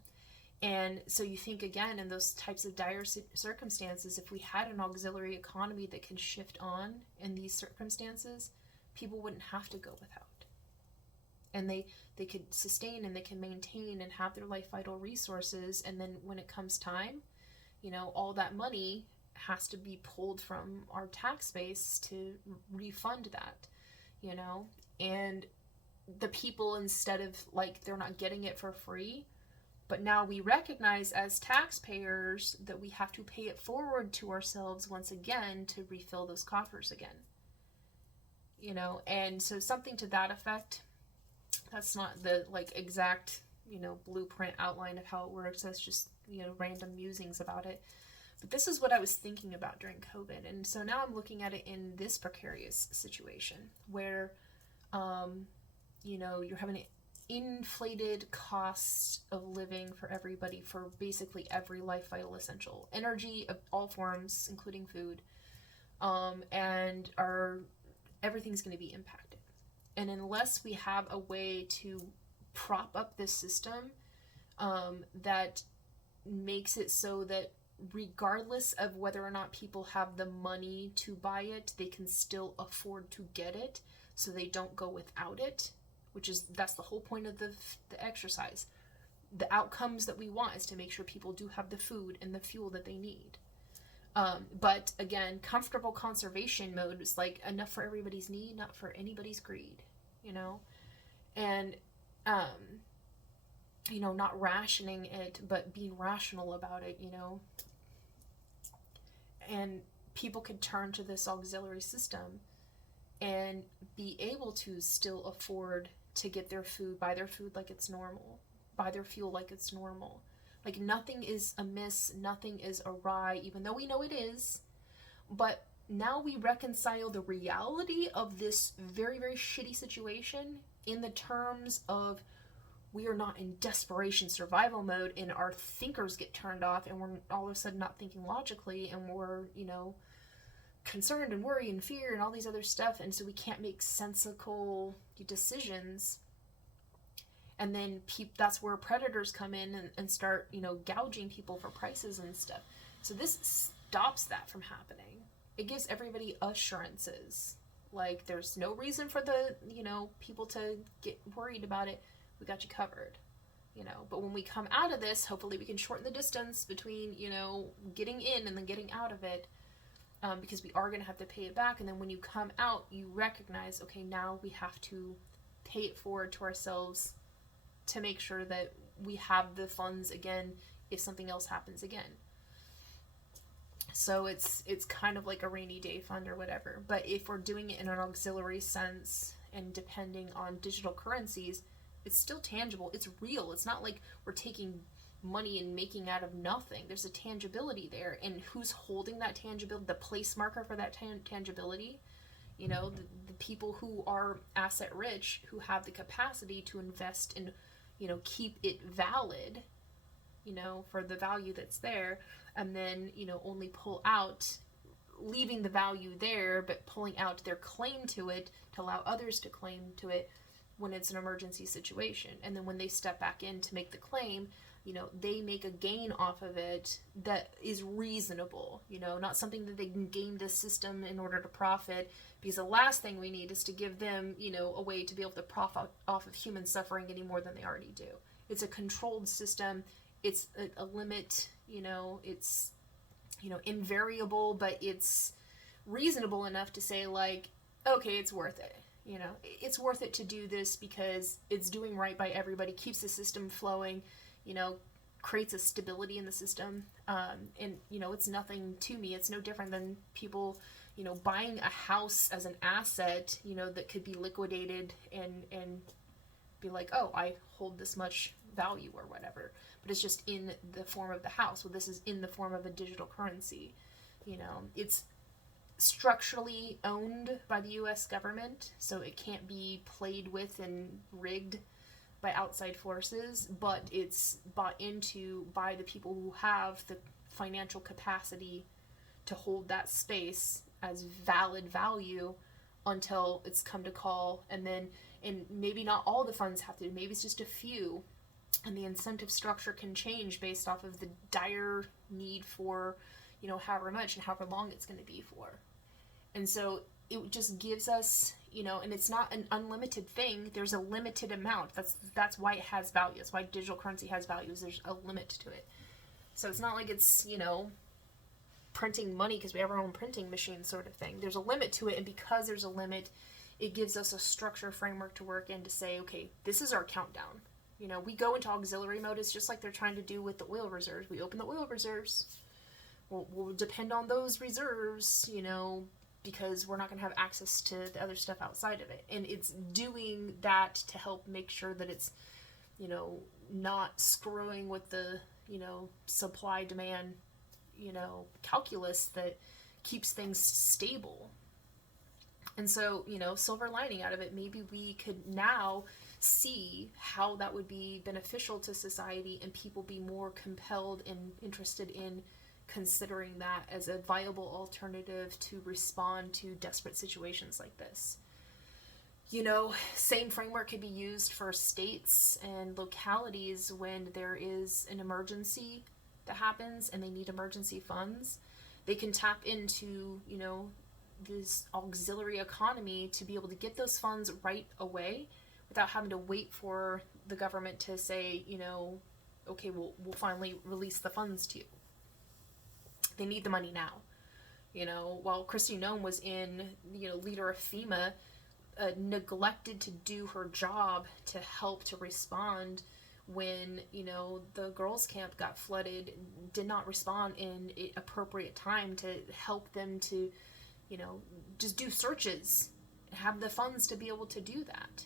And so you think, again, in those types of dire circumstances, if we had an auxiliary economy that can shift on in these circumstances, people wouldn't have to go without. And they could sustain and they can maintain and have their life vital resources. And then when it comes time, you know, all that money has to be pulled from our tax base to refund that, you know. And the people, instead of like, they're not getting it for free, but now we recognize as taxpayers that we have to pay it forward to ourselves once again to refill those coffers again, you know. And so something to that effect. That's not the like exact, you know, blueprint outline of how it works. That's just, you know, random musings about it. But this is what I was thinking about during COVID. And so now I'm looking at it in this precarious situation where, you know, you're having inflated costs of living for everybody, for basically every life vital essential, energy of all forms, including food, and everything's going to be impacted. And unless we have a way to prop up this system that makes it so that regardless of whether or not people have the money to buy it, they can still afford to get it, so they don't go without it, that's the whole point of the exercise. The outcomes that we want is to make sure people do have the food and the fuel that they need. But again, comfortable conservation mode is like enough for everybody's need, not for anybody's greed, you know? And, you know, not rationing it, but being rational about it, you know? And people could turn to this auxiliary system and be able to still afford to get their food, buy their food like it's normal, buy their fuel like it's normal. Like, nothing is amiss, nothing is awry, even though we know it is. But now we reconcile the reality of this very, very shitty situation in the terms of we are not in desperation survival mode and our thinkers get turned off and we're all of a sudden not thinking logically and we're, you know, concerned and worry and fear and all these other stuff, and so we can't make sensical decisions. And then that's where predators come in and start, you know, gouging people for prices and stuff. So this stops that from happening. It gives everybody assurances. Like, there's no reason for the, you know, people to get worried about it. We got you covered, you know. But when we come out of this, hopefully we can shorten the distance between, you know, getting in and then getting out of it, because we are going to have to pay it back. And then when you come out, you recognize, okay, now we have to pay it forward to ourselves to make sure that we have the funds again if something else happens again. So it's kind of like a rainy day fund or whatever. But if we're doing it in an auxiliary sense and depending on digital currencies, it's still tangible. It's real. It's not like we're taking money and making out of nothing. There's a tangibility there. And who's holding that tangibility? The place marker for that tangibility? You know, the people who are asset rich, who have the capacity to invest in, you know, keep it valid, you know, for the value that's there, and then, you know, only pull out, leaving the value there, but pulling out their claim to it to allow others to claim to it when it's an emergency situation. And then when they step back in to make the claim, you know, they make a gain off of it that is reasonable, you know, not something that they can game the system in order to profit, because the last thing we need is to give them, you know, a way to be able to profit off of human suffering any more than they already do. It's a controlled system. It's a limit, you know, it's, you know, invariable, but it's reasonable enough to say, like, okay, it's worth it. You know, it's worth it to do this because it's doing right by everybody, keeps the system flowing, you know, creates a stability in the system. And, you know, it's nothing to me. It's no different than people, you know, buying a house as an asset, you know, that could be liquidated and be like, oh, I hold this much value or whatever. But it's just in the form of the house. Well, this is in the form of a digital currency. You know, it's structurally owned by the US government, so it can't be played with and rigged by outside forces, but it's bought into by the people who have the financial capacity to hold that space as valid value until it's come to call. And then, and maybe not all the funds have to, maybe it's just a few, and the incentive structure can change based off of the dire need for, you know, however much and however long it's going to be for. And so it just gives us, you know, and it's not an unlimited thing. There's a limited amount. That's why it has value. That's why digital currency has values. There's a limit to it. So it's not like it's, you know, printing money because we have our own printing machine sort of thing. There's a limit to it, and because there's a limit, it gives us a structure framework to work in to say, okay, this is our countdown. You know, we go into auxiliary mode. It's just like they're trying to do with the oil reserves. We open the oil reserves. We'll depend on those reserves, you know, because we're not going to have access to the other stuff outside of it. And it's doing that to help make sure that it's, you know, not screwing with the, you know, supply demand, you know, calculus that keeps things stable. And so, you know, silver lining out of it, maybe we could now see how that would be beneficial to society and people be more compelled and interested in considering that as a viable alternative to respond to desperate situations like this. You know, same framework could be used for states and localities when there is an emergency. that happens and they need emergency funds, they can tap into, this auxiliary economy to be able to get those funds right away without having to wait for the government to say, okay, we'll finally release the funds to you. They need the money now. While Kristi Noem was leader of FEMA, neglected to do her job to help to respond when, the girls' camp got flooded, did not respond in appropriate time to help them to, just do searches, have the funds to be able to do that,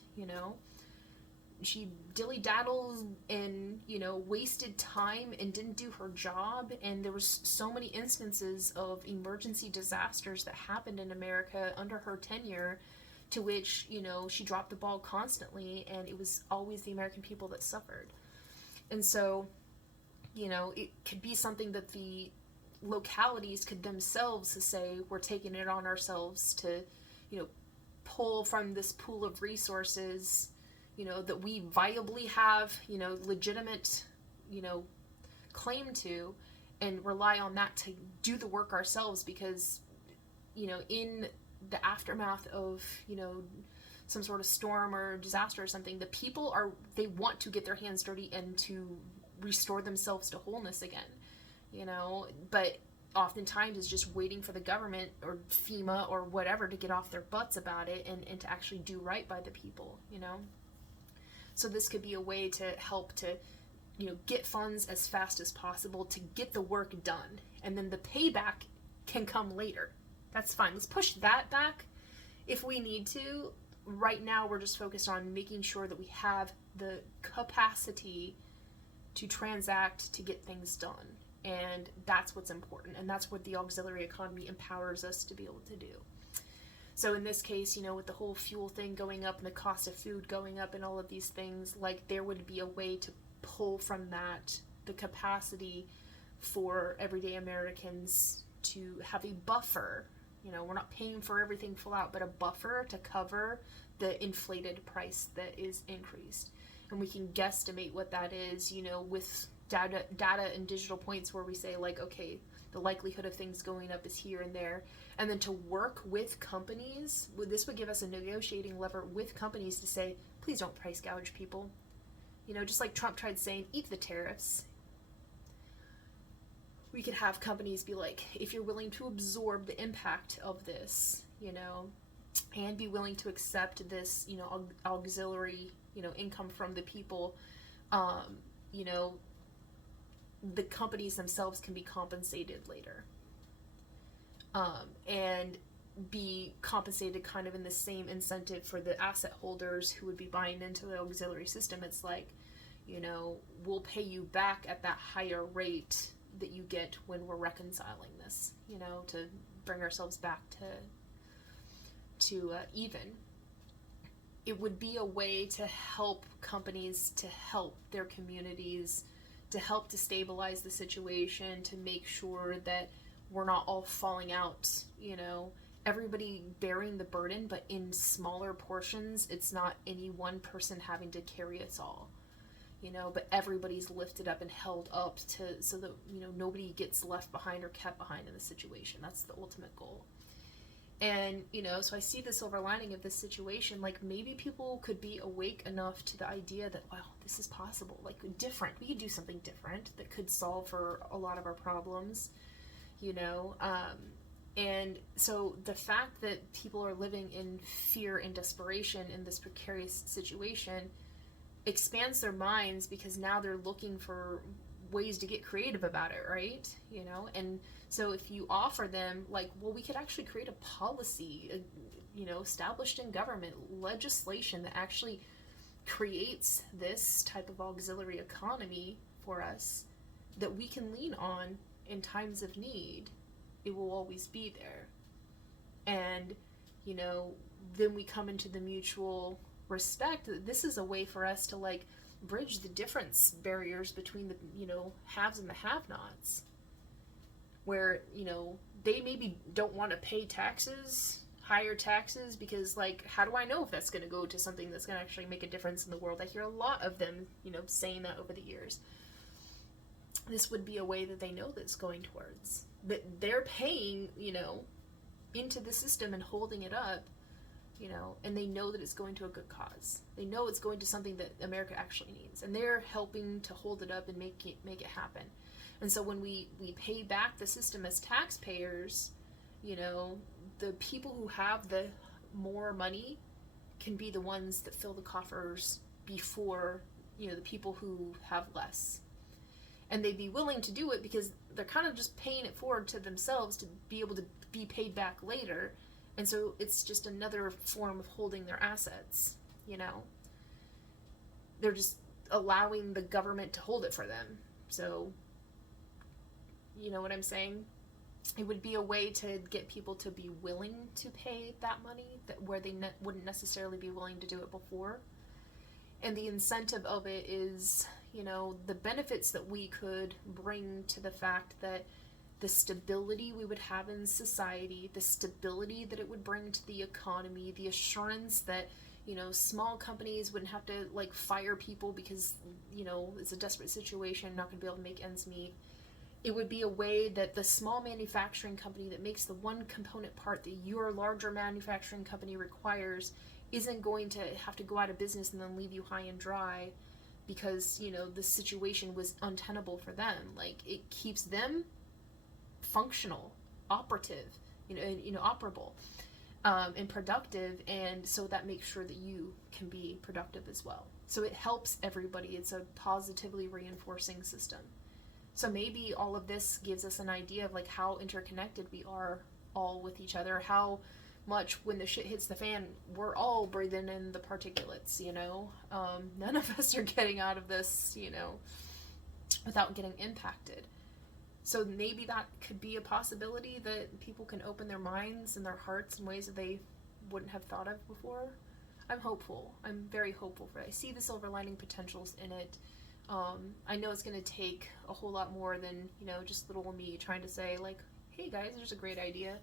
She dilly-daddles and, wasted time and didn't do her job. And there was so many instances of emergency disasters that happened in America under her tenure, to which, she dropped the ball constantly, and it was always the American people that suffered. And so, it could be something that the localities could themselves say, we're taking it on ourselves to, pull from this pool of resources, that we viably have, legitimate, claim to, and rely on that to do the work ourselves, because, in the aftermath of, some sort of storm or disaster or something, the people they want to get their hands dirty and to restore themselves to wholeness again, but oftentimes it's just waiting for the government or FEMA or whatever to get off their butts about it and to actually do right by the people, So this could be a way to help to, get funds as fast as possible to get the work done. And then the payback can come later. That's fine. Let's push that back if we need to. Right now, we're just focused on making sure that we have the capacity to transact, to get things done. And that's what's important. And that's what the auxiliary economy empowers us to be able to do. So in this case, with the whole fuel thing going up and the cost of food going up and all of these things, like, there would be a way to pull from that the capacity for everyday Americans to have a buffer. We're not paying for everything full out, but a buffer to cover the inflated price that is increased. And we can guesstimate what that is, with data and digital points where we say, like, okay, the likelihood of things going up is here and there. And then to work with companies, this would give us a negotiating lever with companies to say, please don't price gouge people. Just like Trump tried saying, eat the tariffs. We could have companies be like, if you're willing to absorb the impact of this, and be willing to accept this, auxiliary, income from the people, the companies themselves can be compensated later. And be compensated kind of in the same incentive for the asset holders who would be buying into the auxiliary system. It's like, we'll pay you back at that higher rate that you get when we're reconciling this, to bring ourselves back to even. It would be a way to help companies, to help their communities, to help to stabilize the situation, to make sure that we're not all falling out, everybody bearing the burden, but in smaller portions. It's not any one person having to carry us all, but everybody's lifted up and held up so that, nobody gets left behind or kept behind in the situation. That's the ultimate goal. And, so I see the silver lining of this situation. Like, maybe people could be awake enough to the idea that, wow, this is possible. Like, different. We could do something different that could solve for a lot of our problems, and so the fact that people are living in fear and desperation in this precarious situation expands their minds, because now they're looking for ways to get creative about it, right? And so if you offer them, like, well, we could actually create a policy, established in government, legislation that actually creates this type of auxiliary economy for us that we can lean on in times of need, it will always be there. And, then we come into the mutual respect that this is a way for us to, like, bridge the difference barriers between the, haves and the have-nots, where, they maybe don't want to pay higher taxes, because, like, how do I know if that's going to go to something that's going to actually make a difference in the world? I hear a lot of them, saying that over the years. this would be a way that they know that it's going towards. That they're paying, into the system and holding it up, and they know that it's going to a good cause. They know it's going to something that America actually needs, and they're helping to hold it up and make it happen. And so when we pay back the system as taxpayers, the people who have the more money can be the ones that fill the coffers before, the people who have less. And they'd be willing to do it because they're kind of just paying it forward to themselves to be able to be paid back later. And so it's just another form of holding their assets, They're just allowing the government to hold it for them. So, you know what I'm saying? It would be a way to get people to be willing to pay that money where they wouldn't necessarily be willing to do it before. And the incentive of it is, the benefits that we could bring to the fact that the stability we would have in society, the stability that it would bring to the economy, the assurance that, small companies wouldn't have to fire people because, it's a desperate situation, not going to be able to make ends meet. It would be a way that the small manufacturing company that makes the one component part that your larger manufacturing company requires isn't going to have to go out of business and then leave you high and dry because, the situation was untenable for them. It keeps them functional, operative, operable, and productive, and so that makes sure that you can be productive as well. So it helps everybody. It's a positively reinforcing system. So maybe all of this gives us an idea of how interconnected we are all with each other, how much when the shit hits the fan, we're all breathing in the particulates, none of us are getting out of this, without getting impacted. So maybe that could be a possibility that people can open their minds and their hearts in ways that they wouldn't have thought of before. I'm hopeful. I'm very hopeful for it. I see the silver lining potentials in it. I know it's going to take a whole lot more than, just little me trying to say hey guys, there's a great idea.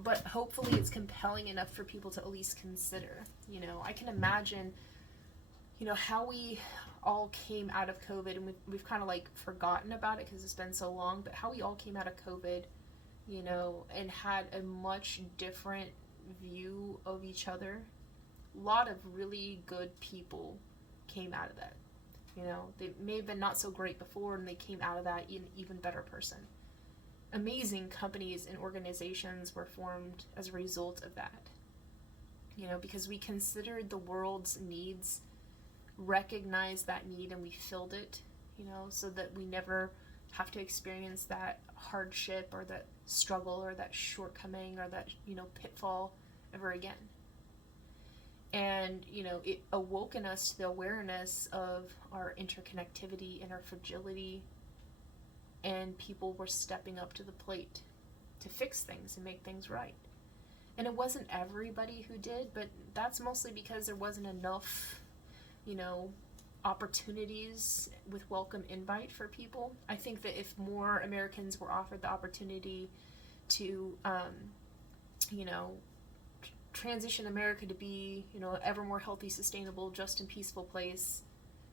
But hopefully it's compelling enough for people to at least consider. I can imagine, how we all came out of COVID, and we've kind of forgotten about it because it's been so long, but how we all came out of COVID, and had a much different view of each other. A lot of really good people came out of that. They may have been not so great before, and they came out of that an even better person. Amazing companies and organizations were formed as a result of that. Because we considered the world's needs, recognized that need, and we filled it, so that we never have to experience that hardship or that struggle or that shortcoming or that, pitfall ever again. And, it awoken us to the awareness of our interconnectivity and our fragility, and people were stepping up to the plate to fix things and make things right. And it wasn't everybody who did, but that's mostly because there wasn't enough, opportunities with welcome invite for people. I think that if more Americans were offered the opportunity to, transition America to be, an ever more healthy, sustainable, just and peaceful place.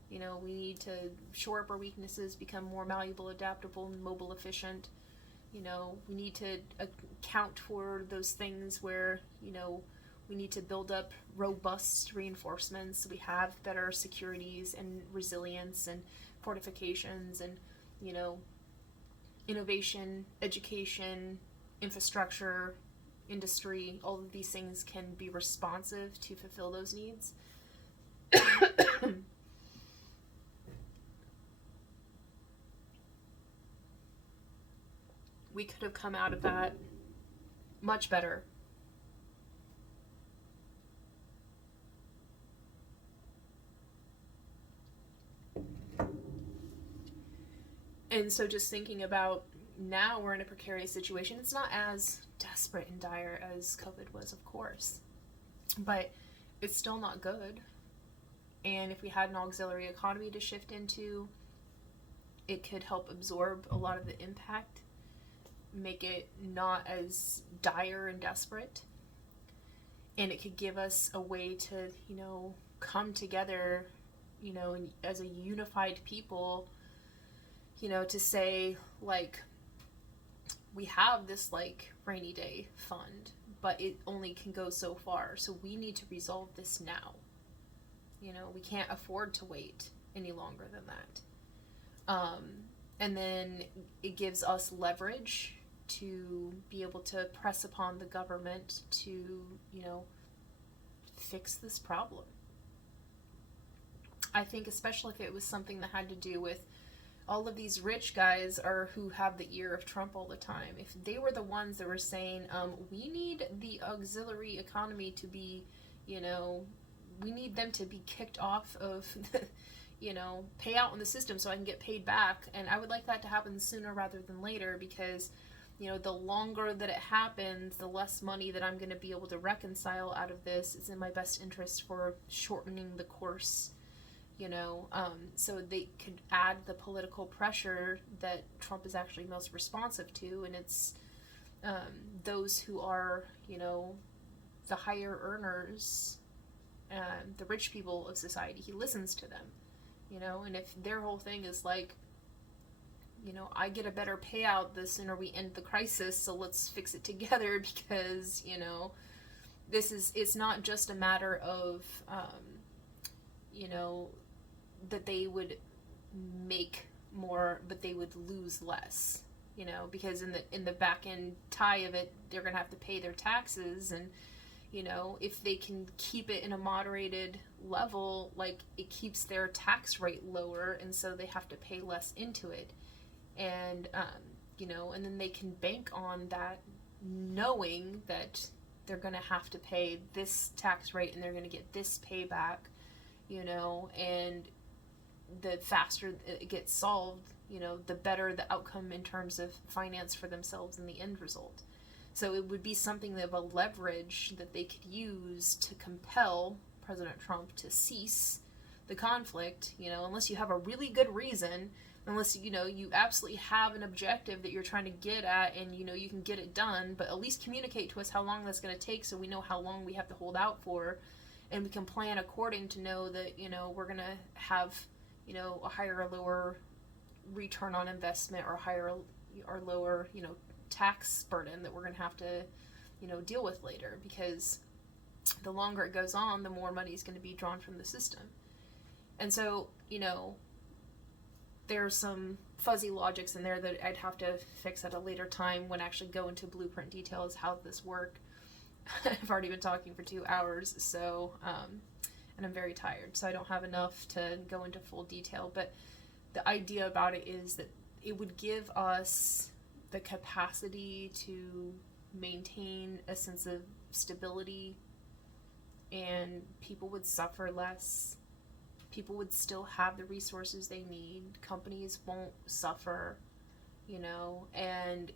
We need to shore up our weaknesses, become more malleable, adaptable, and mobile efficient. We need to account for those things where, we need to build up robust reinforcements so we have better securities and resilience and fortifications and, innovation, education, infrastructure, industry. All of these things can be responsive to fulfill those needs. We could have come out of that much better. And so just thinking about now we're in a precarious situation. It's not as desperate and dire as COVID was, of course, but it's still not good. And if we had an auxiliary economy to shift into, it could help absorb a lot of the impact, make it not as dire and desperate, and it could give us a way to, come together, as a unified people, to say, like, we have this, like, rainy day fund, but it only can go so far. So we need to resolve this now. We can't afford to wait any longer than that. And then it gives us leverage to be able to press upon the government to, fix this problem. I think especially if it was something that had to do with all of these rich guys who have the ear of Trump all the time, if they were the ones that were saying, we need the auxiliary economy to be, we need them to be kicked off of pay out in the system so I can get paid back. And I would like that to happen sooner rather than later, because the longer that it happens, the less money that I'm going to be able to reconcile out of this. It's in my best interest for shortening the course, so they could add the political pressure that Trump is actually most responsive to. And it's those who are, the higher earners, the rich people of society. He listens to them, and if their whole thing is like, I get a better payout the sooner we end the crisis, so let's fix it together, because, it's not just a matter of, that they would make more, but they would lose less, because in the back end tie of it, they're going to have to pay their taxes. And, if they can keep it in a moderated level, like, it keeps their tax rate lower, and so they have to pay less into it. And, and then they can bank on that, knowing that they're going to have to pay this tax rate and they're going to get this payback, and the faster it gets solved, the better the outcome in terms of finance for themselves and the end result. So it would be something of a leverage that they could use to compel President Trump to cease the conflict, unless you have a really good reason, unless, you absolutely have an objective that you're trying to get at, and, you can get it done, but at least communicate to us how long that's going to take, so we know how long we have to hold out for, and we can plan according to know that, we're going to have, a higher or lower return on investment, or higher or lower, tax burden that we're going to have to, deal with later, because the longer it goes on, the more money is going to be drawn from the system. And so, there's some fuzzy logics in there that I'd have to fix at a later time when I actually go into blueprint details how this work. I've already been talking for 2 hours, so, and I'm very tired, so I don't have enough to go into full detail. But the idea about it is that it would give us the capacity to maintain a sense of stability, and people would suffer less. People would still have the resources they need. Companies won't suffer, and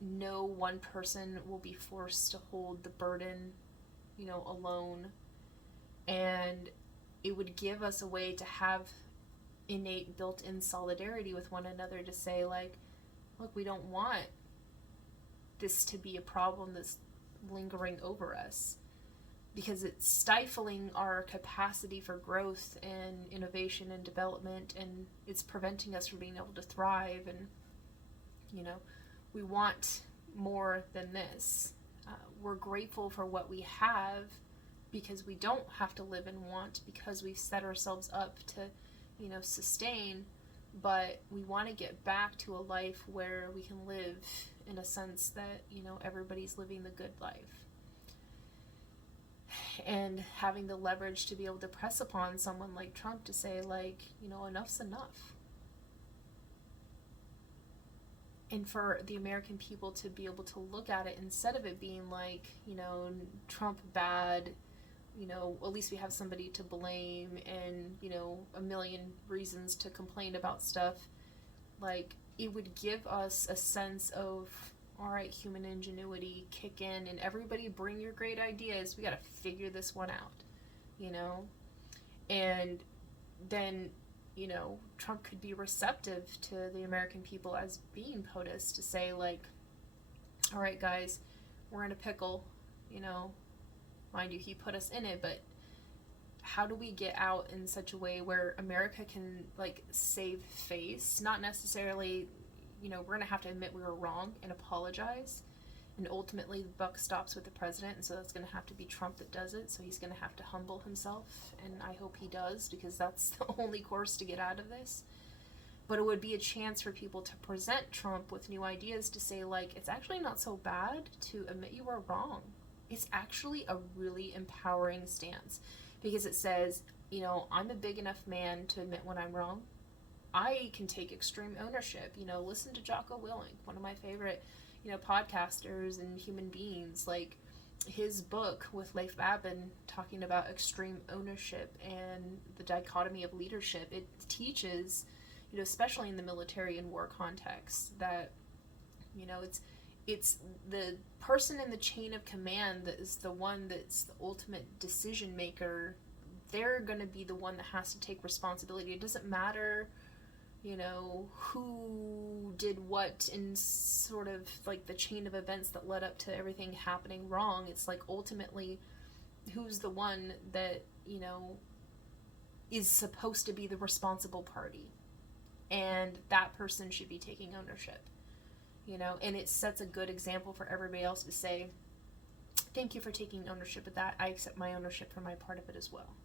no one person will be forced to hold the burden, alone. And it would give us a way to have innate built-in solidarity with one another, to say, like, look, we don't want this to be a problem that's lingering over us, because it's stifling our capacity for growth and innovation and development, and it's preventing us from being able to thrive. And, we want more than this. We're grateful for what we have, because we don't have to live in want, because we've set ourselves up to, sustain. But we want to get back to a life where we can live in a sense that, everybody's living the good life. And having the leverage to be able to press upon someone like Trump to say, like, enough's enough. And for the American people to be able to look at it, instead of it being like, Trump bad, at least we have somebody to blame, and, a million reasons to complain about stuff. Like, it would give us a sense of, all right, human ingenuity, kick in, and everybody bring your great ideas. We got to figure this one out, And then, Trump could be receptive to the American people as being POTUS, to say, like, all right, guys, we're in a pickle, mind you, he put us in it, but how do we get out in such a way where America can like save face? Not necessarily, we're gonna have to admit we were wrong and apologize. And ultimately, the buck stops with the president, and so that's going to have to be Trump that does it. So he's going to have to humble himself, and I hope he does, because that's the only course to get out of this. But it would be a chance for people to present Trump with new ideas to say, like, it's actually not so bad to admit you were wrong. It's actually a really empowering stance, because it says, I'm a big enough man to admit when I'm wrong. I can take extreme ownership. Listen to Jocko Willink, one of my favorite podcasters and human beings. Like his book with Leif Babin talking about extreme ownership and the dichotomy of leadership, it teaches, especially in the military and war context, that it's the person in the chain of command that is the one that's the ultimate decision maker. They're going to be the one that has to take responsibility. It doesn't matter who did what in sort of like the chain of events that led up to everything happening wrong. It's like ultimately who's the one that, is supposed to be the responsible party. And that person should be taking ownership, and it sets a good example for everybody else to say, thank you for taking ownership of that. I accept my ownership for my part of it as well,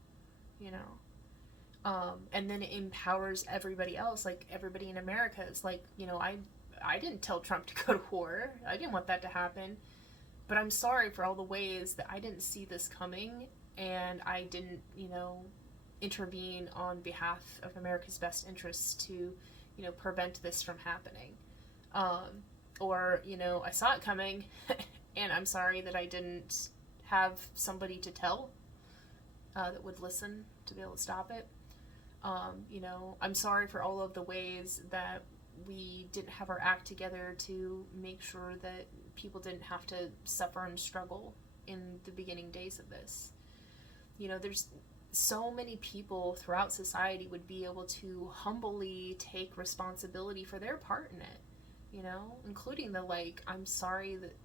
and then it empowers everybody else. Like everybody in America is like, I didn't tell Trump to go to war. I didn't want that to happen. But I'm sorry for all the ways that I didn't see this coming, and I didn't, intervene on behalf of America's best interests to, prevent this from happening. Or, I saw it coming, and I'm sorry that I didn't have somebody to tell that would listen to be able to stop it. I'm sorry for all of the ways that we didn't have our act together to make sure that people didn't have to suffer and struggle in the beginning days of this. There's so many people throughout society would be able to humbly take responsibility for their part in it, including the, like, I'm sorry that,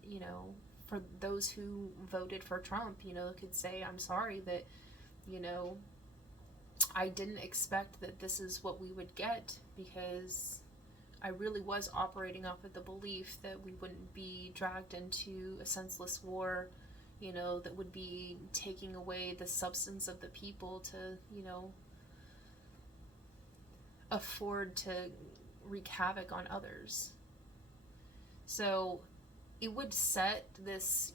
for those who voted for Trump, could say, I'm sorry that, I didn't expect that this is what we would get, because I really was operating off of the belief that we wouldn't be dragged into a senseless war, that would be taking away the substance of the people to, afford to wreak havoc on others. So it would set this,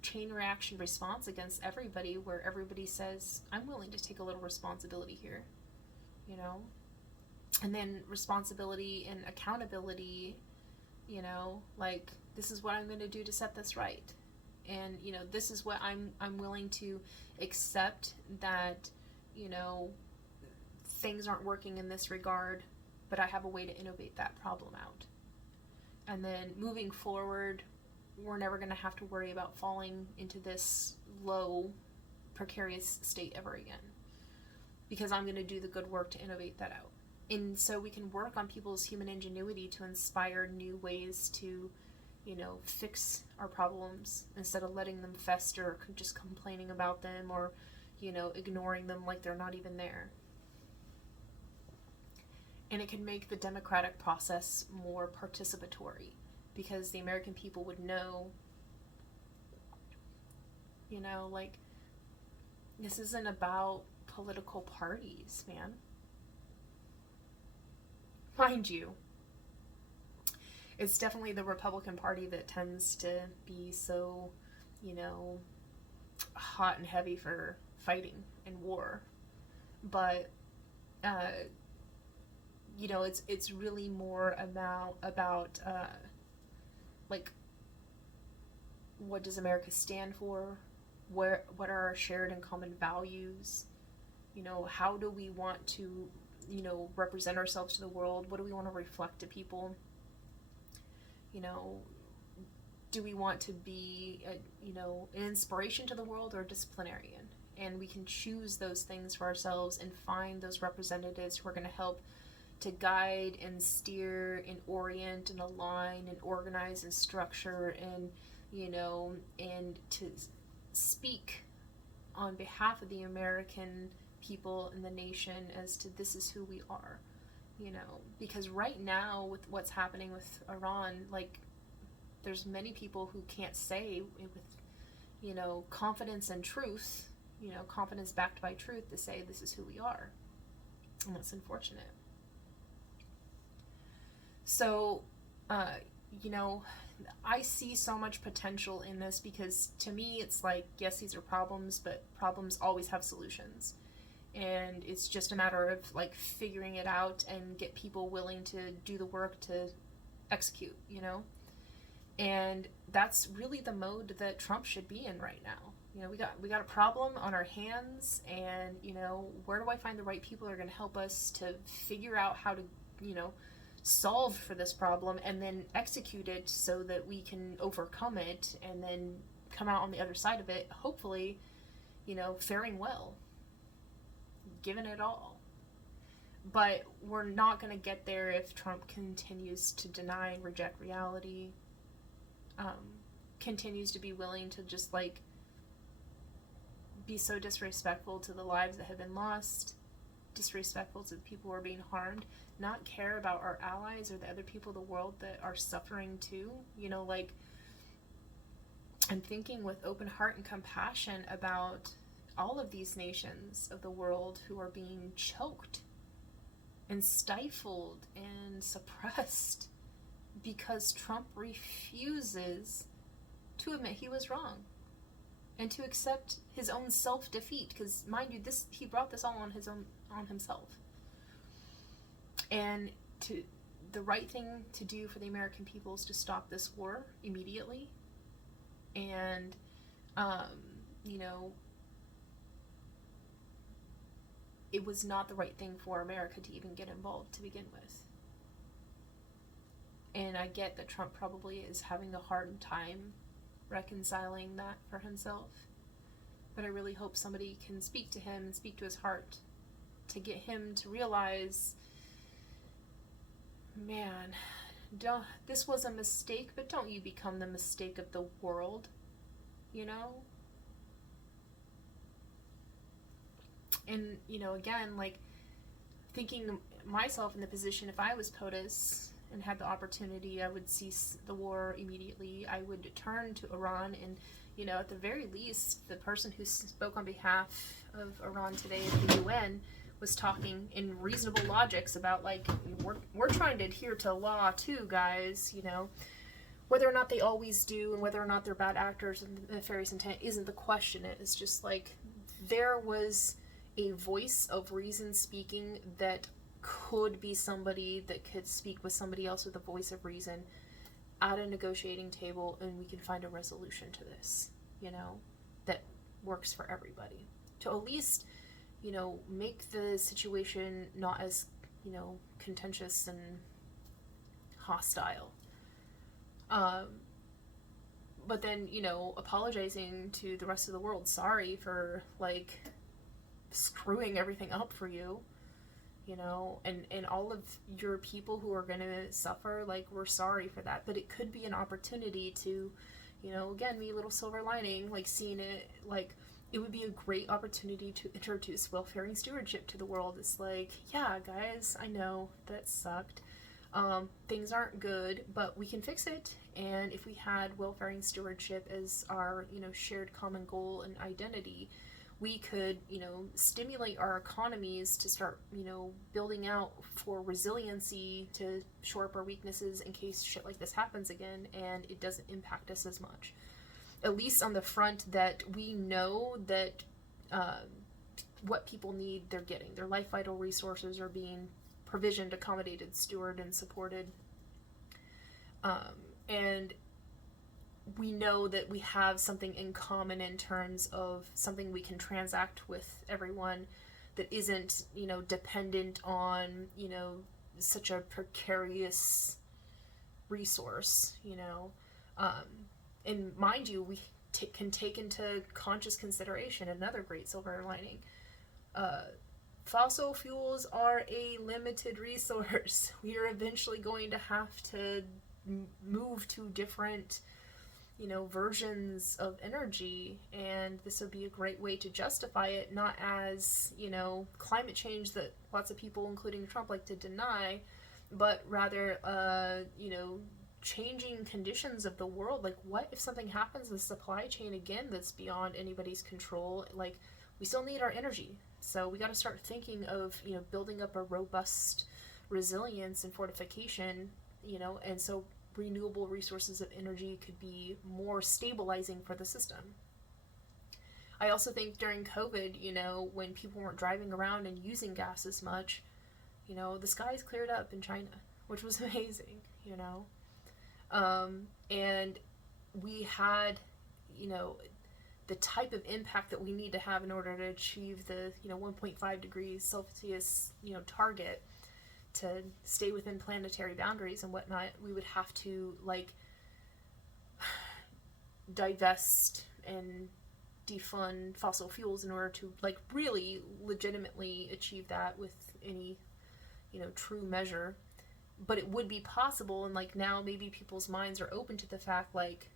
chain reaction response against everybody, where everybody says, I'm willing to take a little responsibility here, and then responsibility and accountability, like, this is what I'm going to do to set this right. And, this is what I'm willing to accept, that, things aren't working in this regard, but I have a way to innovate that problem out. And then moving forward, we're never going to have to worry about falling into this low, precarious state ever again, because I'm going to do the good work to innovate that out. And so we can work on people's human ingenuity to inspire new ways to, fix our problems, instead of letting them fester, or just complaining about them, or, ignoring them like they're not even there. And it can make the democratic process more participatory, because the American people would know, like, this isn't about political parties, man. Mind you, it's definitely the Republican Party that tends to be so, hot and heavy for fighting and war. But, it's really more about like, what does America stand for? What are our shared and common values? How do we want to, represent ourselves to the world? What do we want to reflect to people? Do we want to be, an inspiration to the world, or a disciplinarian? And we can choose those things for ourselves and find those representatives who are going to help to guide and steer and orient and align and organize and structure and, and to speak on behalf of the American people and the nation as to this is who we are, you know, because right now with what's happening with Iran, like, there's many people who can't say with, you know, confidence and truth, you know, confidence backed by truth, to say this is who we are. And that's unfortunate. So, you know, I see so much potential in this, because to me it's like, yes, these are problems, but problems always have solutions. And it's just a matter of like figuring it out and get people willing to do the work to execute, you know? And that's really the mode that Trump should be in right now. You know, we got a problem on our hands, and, you know, where do I find the right people who are going to help us to figure out how to, you know, solve for this problem and then execute it so that we can overcome it and then come out on the other side of it, hopefully, you know, faring well, given it all. But we're not going to get there if Trump continues to deny and reject reality, continues to be willing to just like be so disrespectful to the lives that have been lost, disrespectful to the people who are being harmed, not care about our allies or the other people of the world that are suffering too. You know, like, I'm thinking with open heart and compassion about all of these nations of the world who are being choked and stifled and suppressed because Trump refuses to admit he was wrong and to accept his own self-defeat, because mind you, he brought this all on himself. And the right thing to do for the American people is to stop this war immediately. And you know, it was not the right thing for America to even get involved to begin with. And I get that Trump probably is having a hard time reconciling that for himself. But I really hope somebody can speak to him and speak to his heart to get him to realize, man, this was a mistake, but don't you become the mistake of the world, you know? And, you know, again, like, thinking myself in the position, if I was POTUS and had the opportunity, I would cease the war immediately. I would turn to Iran and, you know, at the very least, the person who spoke on behalf of Iran today at the UN was talking in reasonable logics about, like, we're trying to adhere to law too, guys, you know. Whether or not they always do and whether or not they're bad actors and nefarious intent isn't the question. It's just like there was a voice of reason speaking that could be somebody that could speak with somebody else with a voice of reason at a negotiating table, and we can find a resolution to this, you know, that works for everybody. To at least, you know, make the situation not as, you know, contentious and hostile. But then, you know, apologizing to the rest of the world, sorry for, like, screwing everything up for you, you know, and all of your people who are going to suffer, like, we're sorry for that. But it could be an opportunity to, you know, again, be a little silver lining, like, seeing it, like, it would be a great opportunity to introduce welfare stewardship to the world. It's like, yeah, guys, I know that sucked. Things aren't good, but we can fix it. And if we had welfare stewardship as our, you know, shared common goal and identity, we could, you know, stimulate our economies to start, you know, building out for resiliency to shore up our weaknesses in case shit like this happens again and it doesn't impact us as much. At least on the front that we know that what people need, they're getting. Their life vital resources are being provisioned, accommodated, stewarded, and supported. And we know that we have something in common in terms of something we can transact with everyone that isn't, you know, dependent on, you know, such a precarious resource, you know. And mind you, we can take into conscious consideration another great silver lining. Fossil fuels are a limited resource. We are eventually going to have to move to different versions of energy, and this would be a great way to justify it, not as, climate change that lots of people, including Trump, like to deny, but rather, changing conditions of the world. Like, what if something happens in the supply chain again that's beyond anybody's control? Like, we still need our energy, so we got to start thinking of, building up a robust resilience and fortification, and so renewable resources of energy could be more stabilizing for the system. I also think during COVID, when people weren't driving around and using gas as much, the skies cleared up in China, which was amazing, and we had, the type of impact that we need to have in order to achieve the, 1.5 degrees Celsius, target to stay within planetary boundaries and whatnot. We would have to, like, divest and defund fossil fuels in order to, like, really legitimately achieve that with any, true measure. But it would be possible, and, like, now maybe people's minds are open to the fact, like,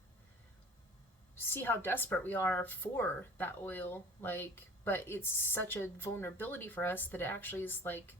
see how desperate we are for that oil, like, but it's such a vulnerability for us that it actually is, like,